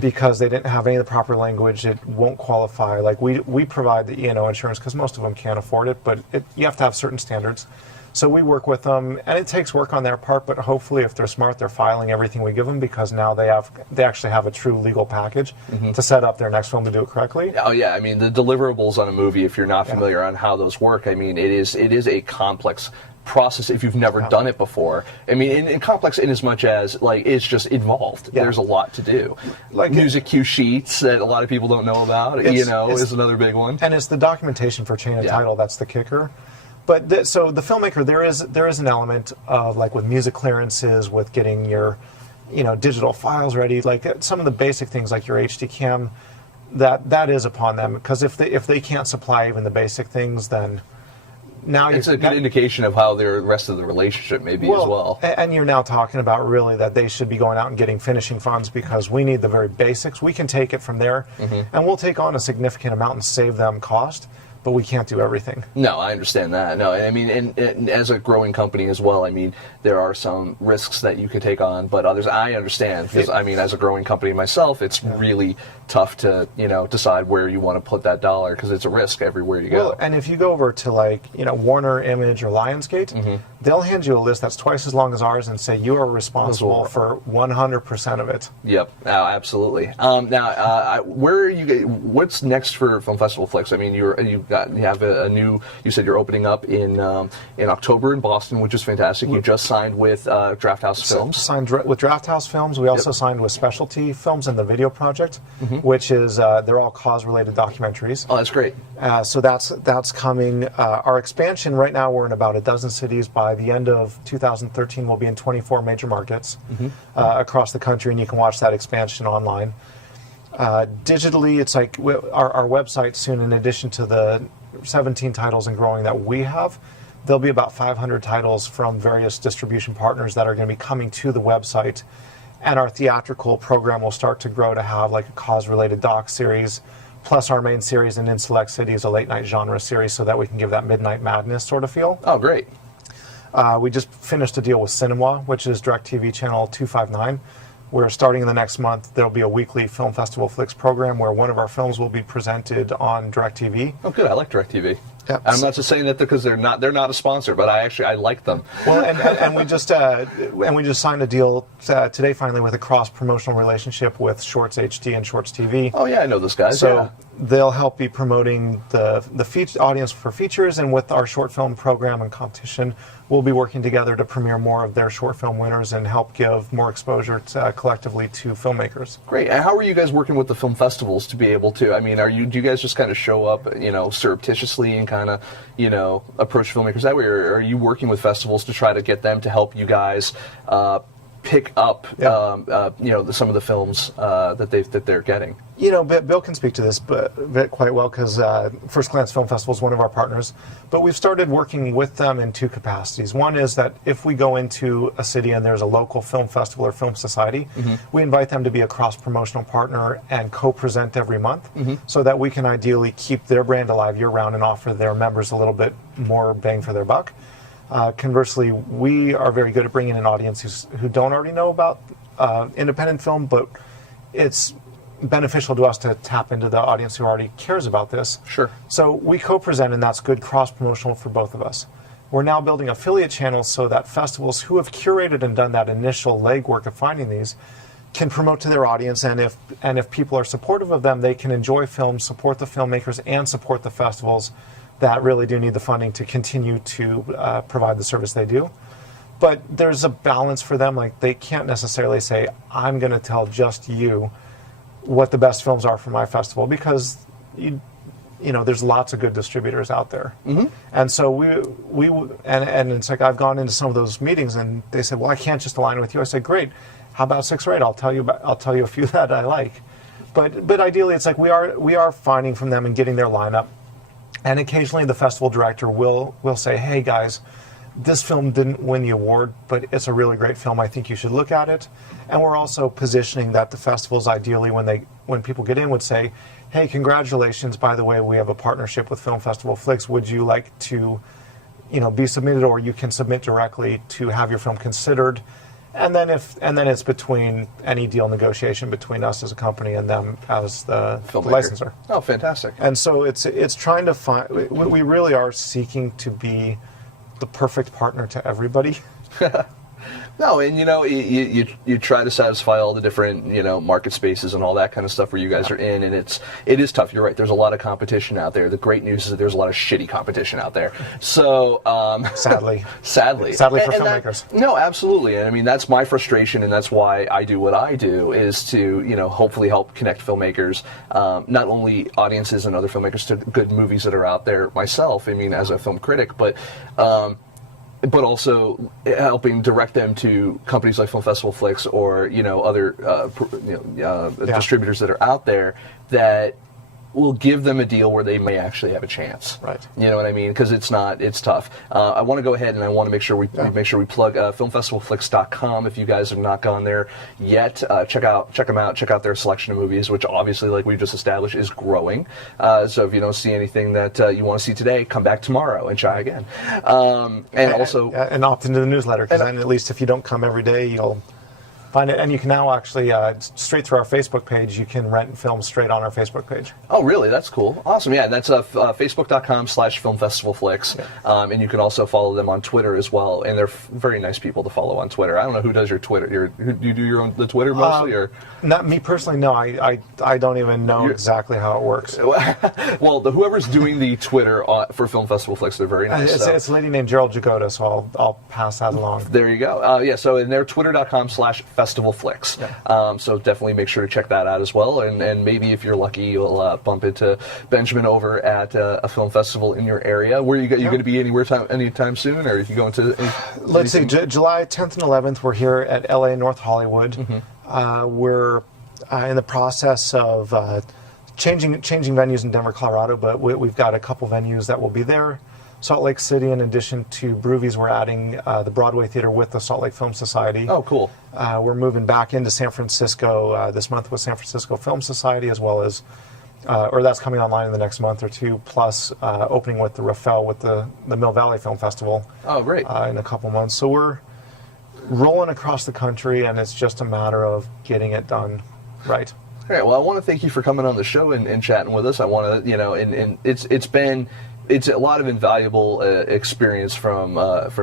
because they didn't have any of the proper language. It won't qualify. Like, we provide the E&O insurance because most of them can't afford it, but you have to have certain standards. So we work with them, and it takes work on their part, but hopefully if they're smart, they're filing everything we give them because now they actually have a true legal package to set up their next film to do it correctly. Oh yeah, I mean, the deliverables on a movie, if you're not familiar on how those work, I mean, it is a complex process if you've never done it before. I mean, and complex in as much as, like, it's just involved. Yeah. There's a lot to do. Like music cue sheets that a lot of people don't know about, is another big one. And it's the documentation for chain of title that's the kicker. But so the filmmaker, there is an element of, like, with music clearances, with getting your, digital files ready, like some of the basic things like your HD cam, that is upon them, because if they can't supply even the basic things, then now it's a good indication of how the rest of the relationship may be as well. And you're now talking about really that they should be going out and getting finishing funds, because we need the very basics. We can take it from there, and we'll take on a significant amount and save them cost, but we can't do everything. No, I understand that. No, I mean, and as a growing company as well, I mean, there are some risks that you could take on, but others I understand, because I mean, as a growing company myself, it's really tough to, decide where you want to put that dollar, because it's a risk everywhere you go. Well, and if you go over to Warner, Image, or Lionsgate, they'll hand you a list that's twice as long as ours and say you are responsible for 100% of it. Yep, absolutely. Now, where are you? What's next for Film Festival Flicks? I mean, you have a new. You said you're opening up in October in Boston, which is fantastic. You just signed with Draft House Films. Signed with Draft House Films. We also signed with Specialty Films and the Video Project, which is they're all cause-related documentaries. Oh, that's great. So that's coming. Our expansion right now, we're in about a dozen cities. By the end of 2013, we'll be in 24 major markets across the country, and you can watch that expansion online. Digitally, it's like our website soon, in addition to the 17 titles and growing that we have, there'll be about 500 titles from various distribution partners that are going to be coming to the website. And our theatrical program will start to grow to have like a cause-related doc series, plus our main series, and in select cities, a late-night genre series, so that we can give that Midnight Madness sort of feel. Oh, great. We just finished a deal with Cinema, which is DirecTV channel 259. We're starting in the next month. There'll be a weekly Film Festival Flicks program where one of our films will be presented on DirecTV. Oh, good. I like DirecTV. Yep. I'm not just saying that because they're not a sponsor, but I like them. Well, and we just signed a deal today finally with a cross promotional relationship with Shorts HD and Shorts TV. Oh yeah, I know those guys. So they'll help be promoting the audience for features, and with our short film program and competition, we'll be working together to premiere more of their short film winners and help give more exposure collectively to filmmakers. Great. And how are you guys working with the film festivals to be able to? I mean, do you guys just kind of show up, surreptitiously and kind of, approach filmmakers that way, or are you working with festivals to try to get them to help you guys pick up, some of the films that they're getting? Bill can speak to this bit quite well, because First Glance Film Festival is one of our partners. But we've started working with them in two capacities. One is that if we go into a city and there's a local film festival or film society, we invite them to be a cross-promotional partner and co-present every month, so that we can ideally keep their brand alive year-round and offer their members a little bit more bang for their buck. Conversely, we are very good at bringing in audiences who don't already know about independent film, but it's beneficial to us to tap into the audience who already cares about this. Sure. So we co-present, and that's good cross-promotional for both of us. We're now building affiliate channels so that festivals who have curated and done that initial legwork of finding these can promote to their audience, and if people are supportive of them, they can enjoy films, support the filmmakers, and support the festivals that really do need the funding to continue to provide the service they do. But there's a balance for them. Like, they can't necessarily say, I'm going to tell just you what the best films are for my festival, because there's lots of good distributors out there. And so we it's like, I've gone into some of those meetings and they said, well, I can't just align with you. I said, great, how about 6 or 8? I'll tell you a few that I like. But ideally, it's like we are finding from them and getting their lineup. And occasionally the festival director will say, hey guys, this film didn't win the award, but it's a really great film. I think you should look at it. And we're also positioning that the festivals, ideally, when people get in, would say, hey, congratulations, by the way, we have a partnership with Film Festival Flicks. Would you like to be submitted, or you can submit directly to have your film considered? And then it's between any deal negotiation between us as a company and them as the licensor. Oh, fantastic. And so it's trying to find, we really are seeking to be the perfect partner to everybody. No, and you try to satisfy all the different market spaces and all that kind of stuff where you guys are in, and it is tough. You're right. There's a lot of competition out there. The great news is that there's a lot of shitty competition out there. So sadly for filmmakers. No, absolutely. And I mean, that's my frustration, and that's why I do what I do, is to hopefully help connect filmmakers, not only audiences and other filmmakers, to good movies that are out there myself. I mean, as a film critic, but also helping direct them to companies like Film Festival Flicks or other distributors that are out there that will give them a deal where they may actually have a chance. Right. You know what I mean? Because it's tough. I want to go ahead and I want to make sure we plug FilmFestivalFlix.com. If you guys have not gone there yet, check them out. Check out their selection of movies, which obviously, like we just established, is growing. So if you don't see anything that you want to see today, come back tomorrow and try again. And also, and opt into the newsletter, because then at least if you don't come every day, you'll find it. And you can now actually, straight through our Facebook page, you can rent films straight on our Facebook page. oh, really? That's cool. Awesome. Yeah, that's Facebook.com/FilmFestivalFlix. Yeah. And you can also follow them on Twitter as well. And they're very nice people to follow on Twitter. I don't know who does your Twitter. Do you do the Twitter mostly? Or Not me personally, no. I don't even know exactly how it works. well, whoever's doing the Twitter for Film Festival Flicks, they're very nice. It's a lady named Gerald Jagoda, so I'll pass that along. There you go. Yeah, so in their twitter.com/festivalflix. Yeah. So definitely make sure to check that out as well. And maybe if you're lucky, you'll bump into Benjamin over at a film festival in your area. Where you going to be anytime soon? Or are you going to... Let's see, July 10th and 11th, we're here at LA North Hollywood. We're in the process of changing venues in Denver, Colorado, but we've got a couple venues that will be there. Salt Lake City, in addition to Broovies, we're adding the Broadway Theater with the Salt Lake Film Society. Oh, cool. We're moving back into San Francisco this month with San Francisco Film Society, as well as, or that's coming online in the next month or two, plus opening with the Rafael with the Mill Valley Film Festival. Oh, great. In a couple months. So we're rolling across the country, and it's just a matter of getting it done right. All right. Well, I want to thank you for coming on the show and chatting with us. I want to, and it's a lot of invaluable experience from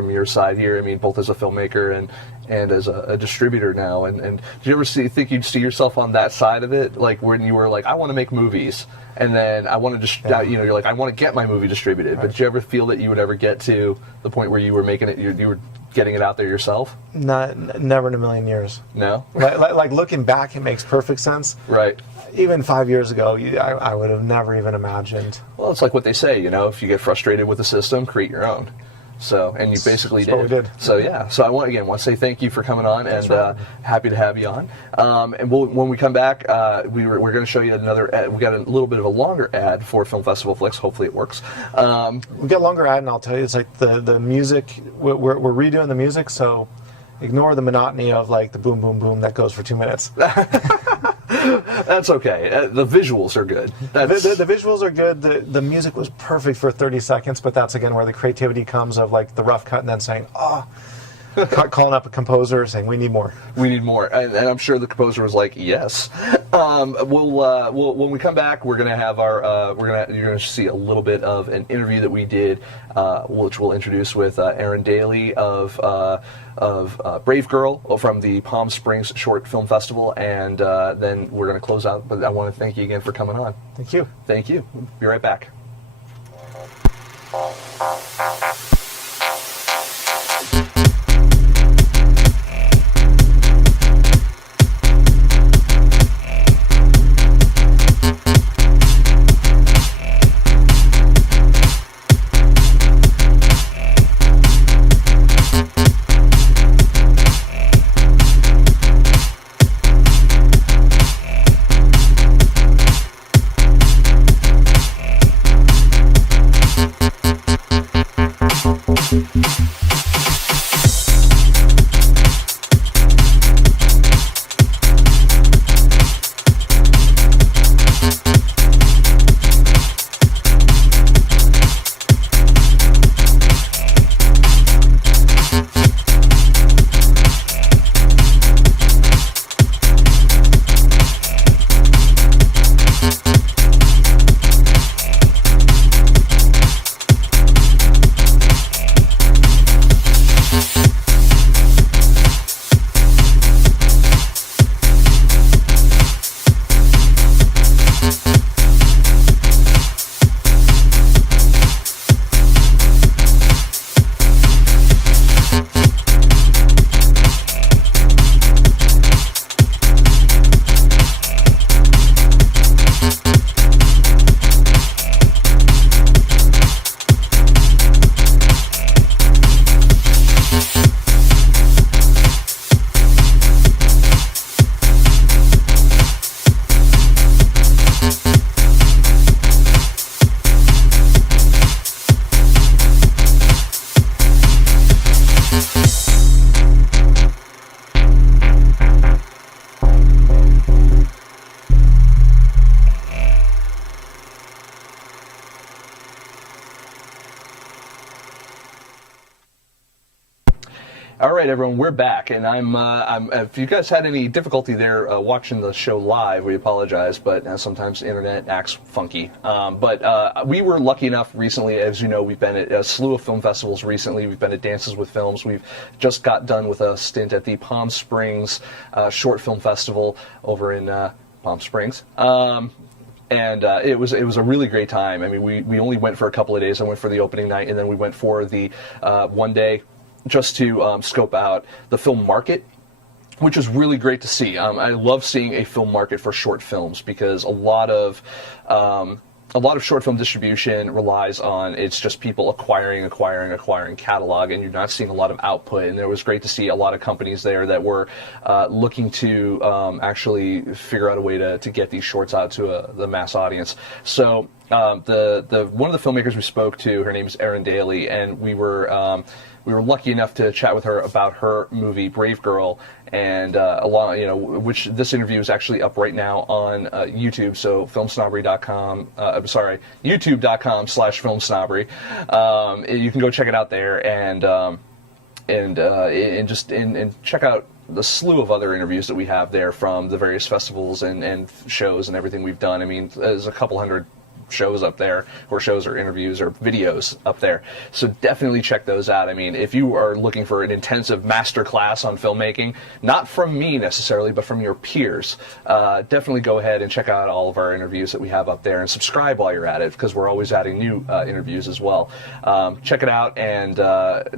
your side here. I mean, both as a filmmaker and as a distributor now. And did you ever think you'd see yourself on that side of it, like when you were like, I want to make movies, and then I want to you're like, I want to get my movie distributed. Right. But did you ever feel that you would ever get to the point where you were making it, you were getting it out there yourself? Never in a million years. No? Like looking back, it makes perfect sense. Right. Even 5 years ago, I would have never even imagined. Well, it's like what they say, if you get frustrated with the system, create your own. So, and you basically That's what we did. So, yeah. So I want to say thank you for coming on, and happy to have you on. And when we come back, we're going to show you another ad. We got a little bit of a longer ad for Film Festival Flicks. Hopefully it works. We got a longer ad, and I'll tell you, it's like the music, we're redoing the music, so ignore the monotony of like the boom, boom, boom that goes for 2 minutes. That's okay. The visuals are good. The visuals are good. The music was perfect for 30 seconds, but that's again where the creativity comes of like the rough cut and then saying, calling up a composer saying, we need more. We need more. And I'm sure the composer was like, yes. We'll when we come back, we're going to have you're going to see a little bit of an interview that we did, which we'll introduce with Erin Daly of Brave Girl from the Palm Springs Short Film Festival, and then we're going to close out. But I want to thank you again for coming on. Thank you. Thank you. Be right back. All right, everyone, we're back, and I'm. If you guys had any difficulty there watching the show live, we apologize, but sometimes the internet acts funky. But we were lucky enough recently, as you know, we've been at a slew of film festivals recently. We've been at Dances with Films. We've just got done with a stint at the Palm Springs Short Film Festival over in Palm Springs. And it was a really great time. I mean, we only went for a couple of days. I went for the opening night, and then we went for the one day, just to scope out the film market, which was really great to see. I love seeing a film market for short films because a lot of short film distribution relies on it's just people acquiring catalog, and you're not seeing a lot of output. And it was great to see a lot of companies there that were looking to actually figure out a way to get these shorts out to the mass audience. So the one of the filmmakers we spoke to, her name is Erin Daly, and we were lucky enough to chat with her about her movie Brave Girl, and which this interview is actually up right now on YouTube. So FilmSnobbery.com. I'm sorry, YouTube.com/FilmSnobbery. You can go check it out there and check out the slew of other interviews that we have there from the various festivals and shows and everything we've done. I mean, there's a couple hundred shows up there, or shows or interviews or videos up there. So definitely check those out. I mean, if you are looking for an intensive master class on filmmaking, not from me necessarily, but from your peers, definitely go ahead and check out all of our interviews that we have up there, and subscribe while you're at it, because we're always adding new interviews as well. Check it out, and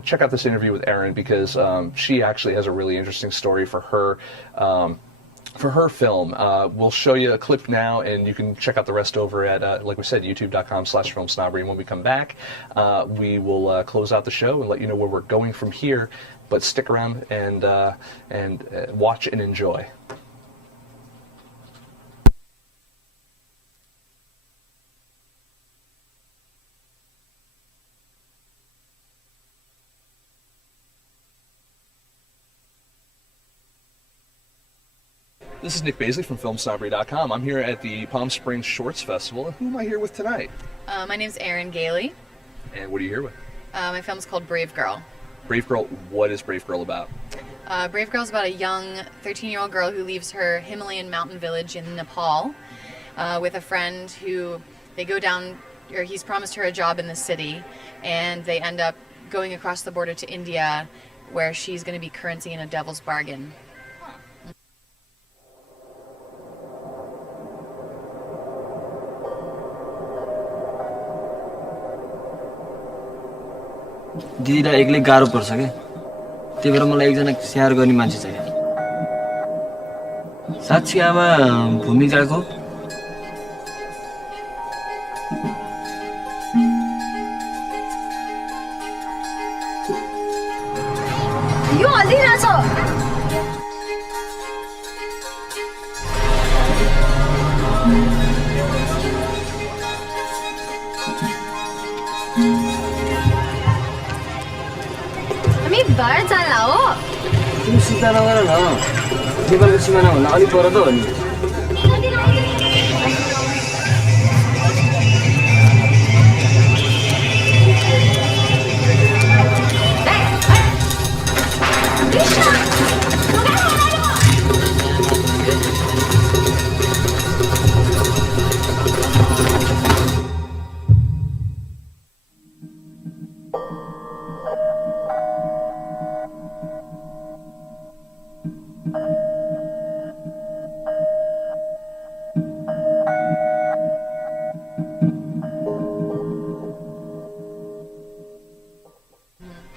check out this interview with Erin, because she actually has a really interesting story for her film. We'll show you a clip now, and you can check out the rest over at, like we said, youtube.com/FilmSnobbery. And when we come back, we will close out the show and let you know where we're going from here. But stick around and watch and enjoy. This is Nick Baisley from FilmSnobbery.com. I'm here at the Palm Springs Shorts Festival. And who am I here with tonight? My name's Erin Gailey. And what are you here with? My film's called Brave Girl. Brave Girl, what is Brave Girl about? Brave Girl's about a young 13-year-old girl who leaves her Himalayan mountain village in Nepal with a friend who they go down, or he's promised her a job in the city, and they end up going across the border to India, where she's going to be currency in a devil's bargain. दिदीलाई एक्लै गाह्रो पर्छ के त्यही भएर मलाई एकजना स्याहार गर्ने मान्छे चाहियो साक्षी आमा भूमिकाको यो हल्दिरहेछ घर चल्ला हो तिमी सुर्ता नगर न नेपालको सिमाना भन्दा अलिक पर त हो नि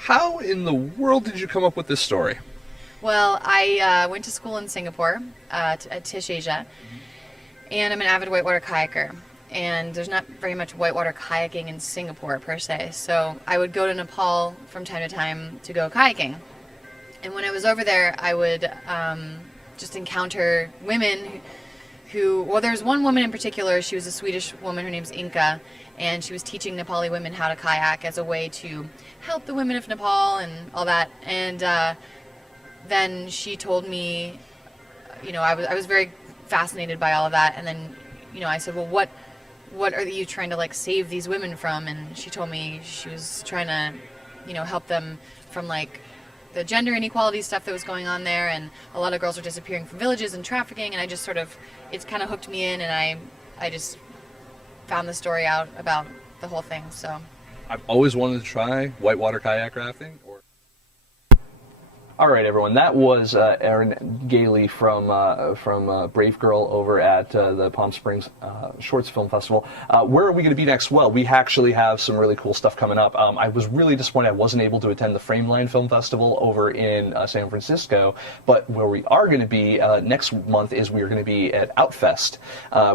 How in the world did you come up with this story? Well, I went to school in Singapore at Tisch Asia, and I'm an avid whitewater kayaker. And there's not very much whitewater kayaking in Singapore per se, so I would go to Nepal from time to time to go kayaking. And when I was over there, I would just encounter women well, there's one woman in particular. She was a Swedish woman. Her name's Inka, and she was teaching Nepali women how to kayak as a way to help the women of Nepal and all that. And then she told me, I was very fascinated by all of that. And then, I said, well, what are you trying to save these women from? And she told me she was trying to, help them from the gender inequality stuff that was going on there, and a lot of girls were disappearing from villages and trafficking, and I just sort of, it's kind of hooked me in, and I just found the story out about the whole thing. So I've always wanted to try whitewater kayak rafting. All right, everyone. That was Erin Gailey from Brave Girl over at the Palm Springs Shorts Film Festival. Where are we going to be next? Well, we actually have some really cool stuff coming up. I was really disappointed I wasn't able to attend the Frameline Film Festival over in San Francisco, but where we are going to be next month is we are going to be at Outfest.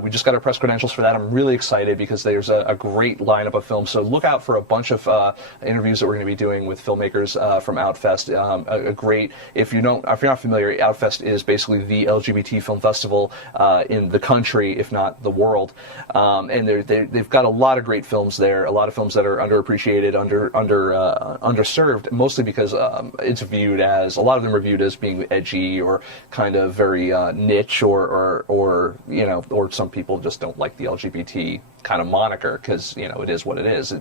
We just got our press credentials for that. I'm really excited because there's a great lineup of films. So look out for a bunch of interviews that we're going to be doing with filmmakers from Outfest. A great, if you're not familiar, Outfest is basically the LGBT film festival in the country, if not the world. And they've got a lot of great films there, a lot of films that are underappreciated, underserved, mostly because it's viewed as, a lot of them are viewed as being edgy or kind of very niche, or you know, or some people just don't like the LGBT kind of moniker because, you know, it is what it is.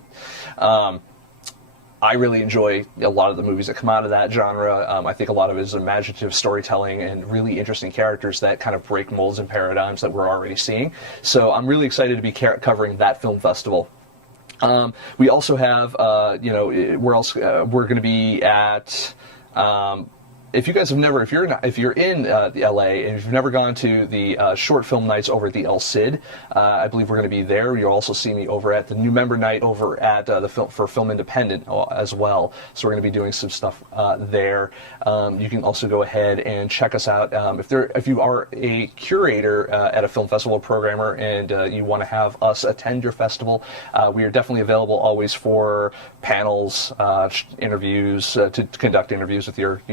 I really enjoy a lot of the movies that come out of that genre. I think a lot of it is imaginative storytelling and really interesting characters that kind of break molds and paradigms that we're already seeing. So I'm really excited to be covering that film festival. We also have, you know, where else we're going to be at. If you guys have never, if you're in the LA and if you've never gone to the short film nights over at the El Cid, I believe we're going to be there. You'll also see me over at the new member night over at for Film Independent as well. So we're going to be doing some stuff there. You can also go ahead and check us out if you are a curator at a film festival programmer and you want to have us attend your festival. We are definitely available always for panels, interviews, to conduct interviews with your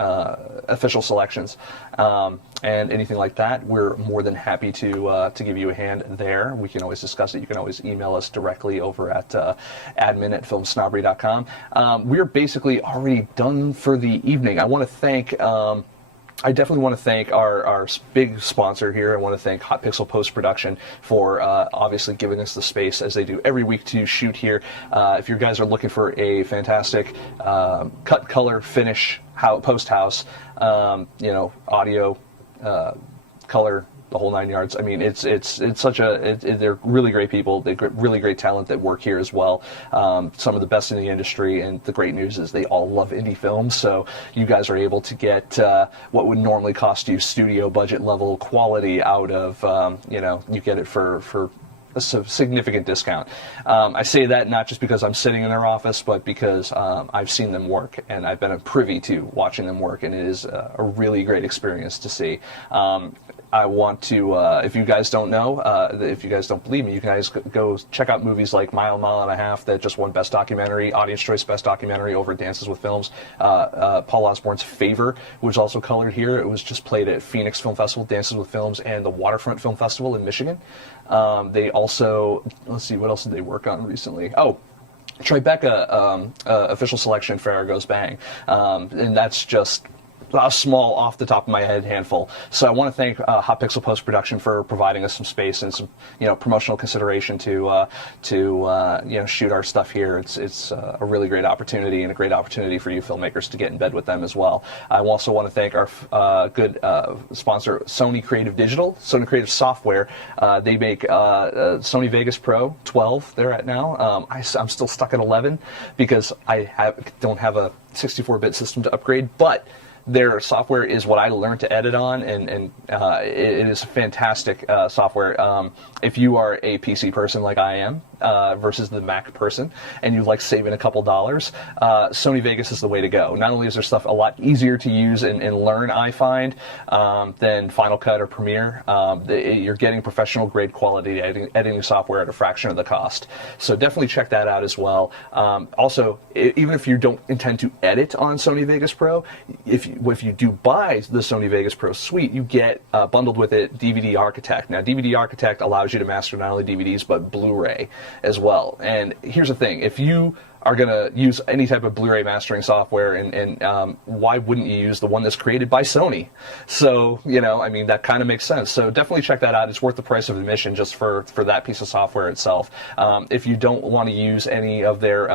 official selections, and anything like that. We're more than happy to give you a hand there. We can always discuss it. You can always email us directly over at admin@filmsnobbery.com. We're basically already done for the evening. I definitely want to thank our big sponsor here. I want to thank Hot Pixel Post Production for obviously giving us the space, as they do every week, to shoot here. If you guys are looking for a fantastic cut, color, finish post house, you know, audio, color, the whole 9 yards. I mean, it's such they're really great people. They're really great talent that work here as well. Some of the best in the industry, and the great news is they all love indie films. So you guys are able to get what would normally cost you studio budget level quality out of, you know, you get it for a significant discount. I say that not just because I'm sitting in their office, but because I've seen them work and I've been privy to watching them work, and it is a really great experience to see. I want to, if you guys don't know, if you guys don't believe me, you guys go check out movies like Mile and a Half that just won Best Documentary, Audience Choice Best Documentary over at Dances with Films. Paul Osborne's Favor was also colored here. It was just played at Phoenix Film Festival, Dances with Films, and the Waterfront Film Festival in Michigan. They also, let's see, what else did they work on recently? Oh, Tribeca official selection, Farrah Goes Bang. And that's just a small, off the top of my head, handful. So I want to thank Hot Pixel Post Production for providing us some space and some, you know, promotional consideration to you know, shoot our stuff here. It's a really great opportunity, and a great opportunity for you filmmakers to get in bed with them as well. I also want to thank our good sponsor, Sony Creative Digital, Sony Creative Software. They make Sony Vegas Pro 12. They're at now. I'm still stuck at 11 because I don't have a 64-bit system to upgrade, but their software is what I learned to edit on, and it is fantastic software. If you are a PC person like I am, versus the Mac person, and you like saving a couple dollars, Sony Vegas is the way to go. Not only is their stuff a lot easier to use and learn, I find, than Final Cut or Premiere, you're getting professional grade quality editing software at a fraction of the cost. So definitely check that out as well. Also, even if you don't intend to edit on Sony Vegas Pro, if you do buy the Sony Vegas Pro suite, you get bundled with it DVD Architect. Now, DVD Architect allows you to master not only DVDs but Blu-ray as well. And here's the thing: if you are going to use any type of Blu-ray mastering software, and why wouldn't you use the one that's created by Sony? So, I mean, that kind of makes sense. So definitely check that out. It's worth the price of admission just for that piece of software itself. If you don't want to use any of their,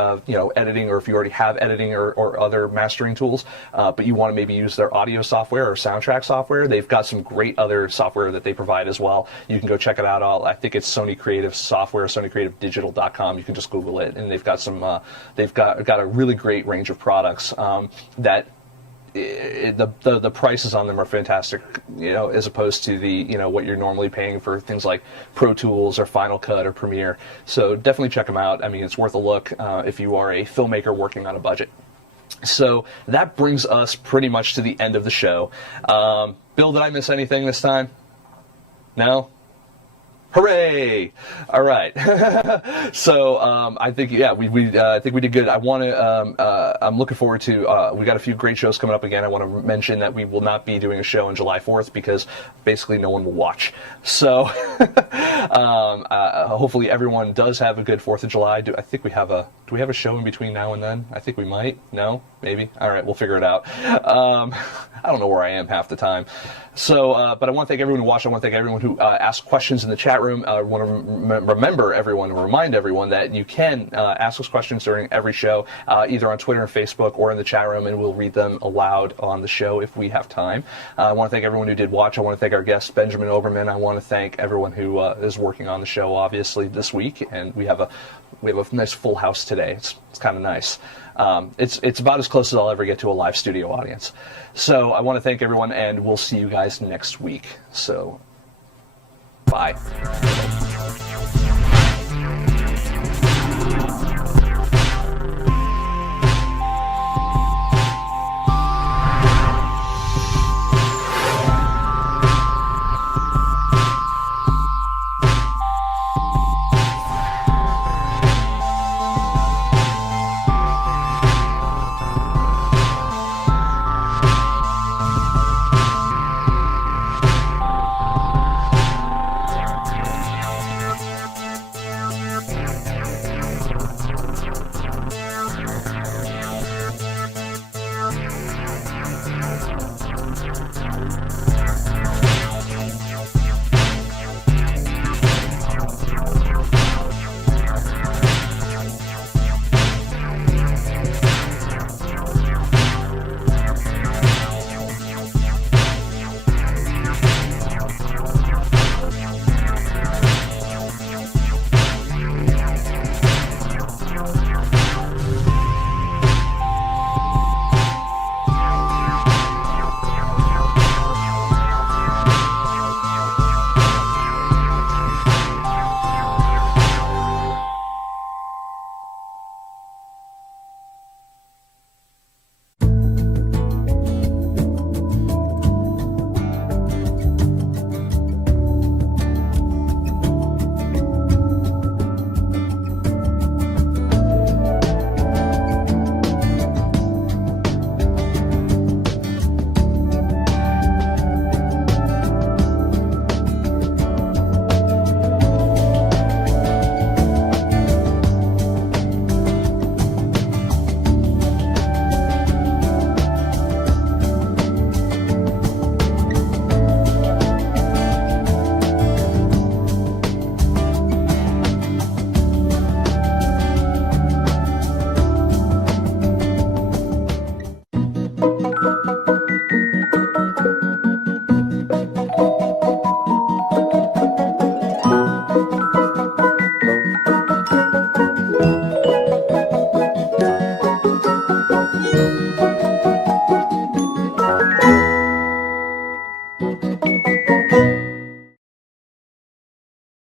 editing, or if you already have editing or other mastering tools, but you want to maybe use their audio software or soundtrack software, they've got some great other software that they provide as well. You can go check it out. I think it's Sony Creative Software, SonyCreativeDigital.com. You can just Google it, and they've got some. They've got a really great range of products that the prices on them are fantastic, as opposed to the what you're normally paying for things like Pro Tools or Final Cut or Premiere. So definitely check them out. I mean, it's worth a look if you are a filmmaker working on a budget. So that brings us pretty much to the end of the show. Bill, did I miss anything this time? No? Hooray! All right. So I think I think we did good. I'm looking forward to. We got a few great shows coming up again. I want to mention that we will not be doing a show on July 4th because basically no one will watch. So hopefully everyone does have a good 4th of July. Do we have a show in between now and then? I think we might. No, maybe. All right, we'll figure it out. I don't know where I am half the time. So, but I want to thank everyone who watched. I want to thank everyone who asked questions in the chat room. I want to remind everyone that you can ask us questions during every show, either on Twitter and Facebook or in the chat room, and we'll read them aloud on the show if we have time. I want to thank everyone who did watch. I want to thank our guest, Benjamin Oberman. I want to thank everyone who is working on the show, obviously, this week, and we have a nice full house today. It's kind of nice. It's about as close as I'll ever get to a live studio audience. So I want to thank everyone, and we'll see you guys next week. So, bye.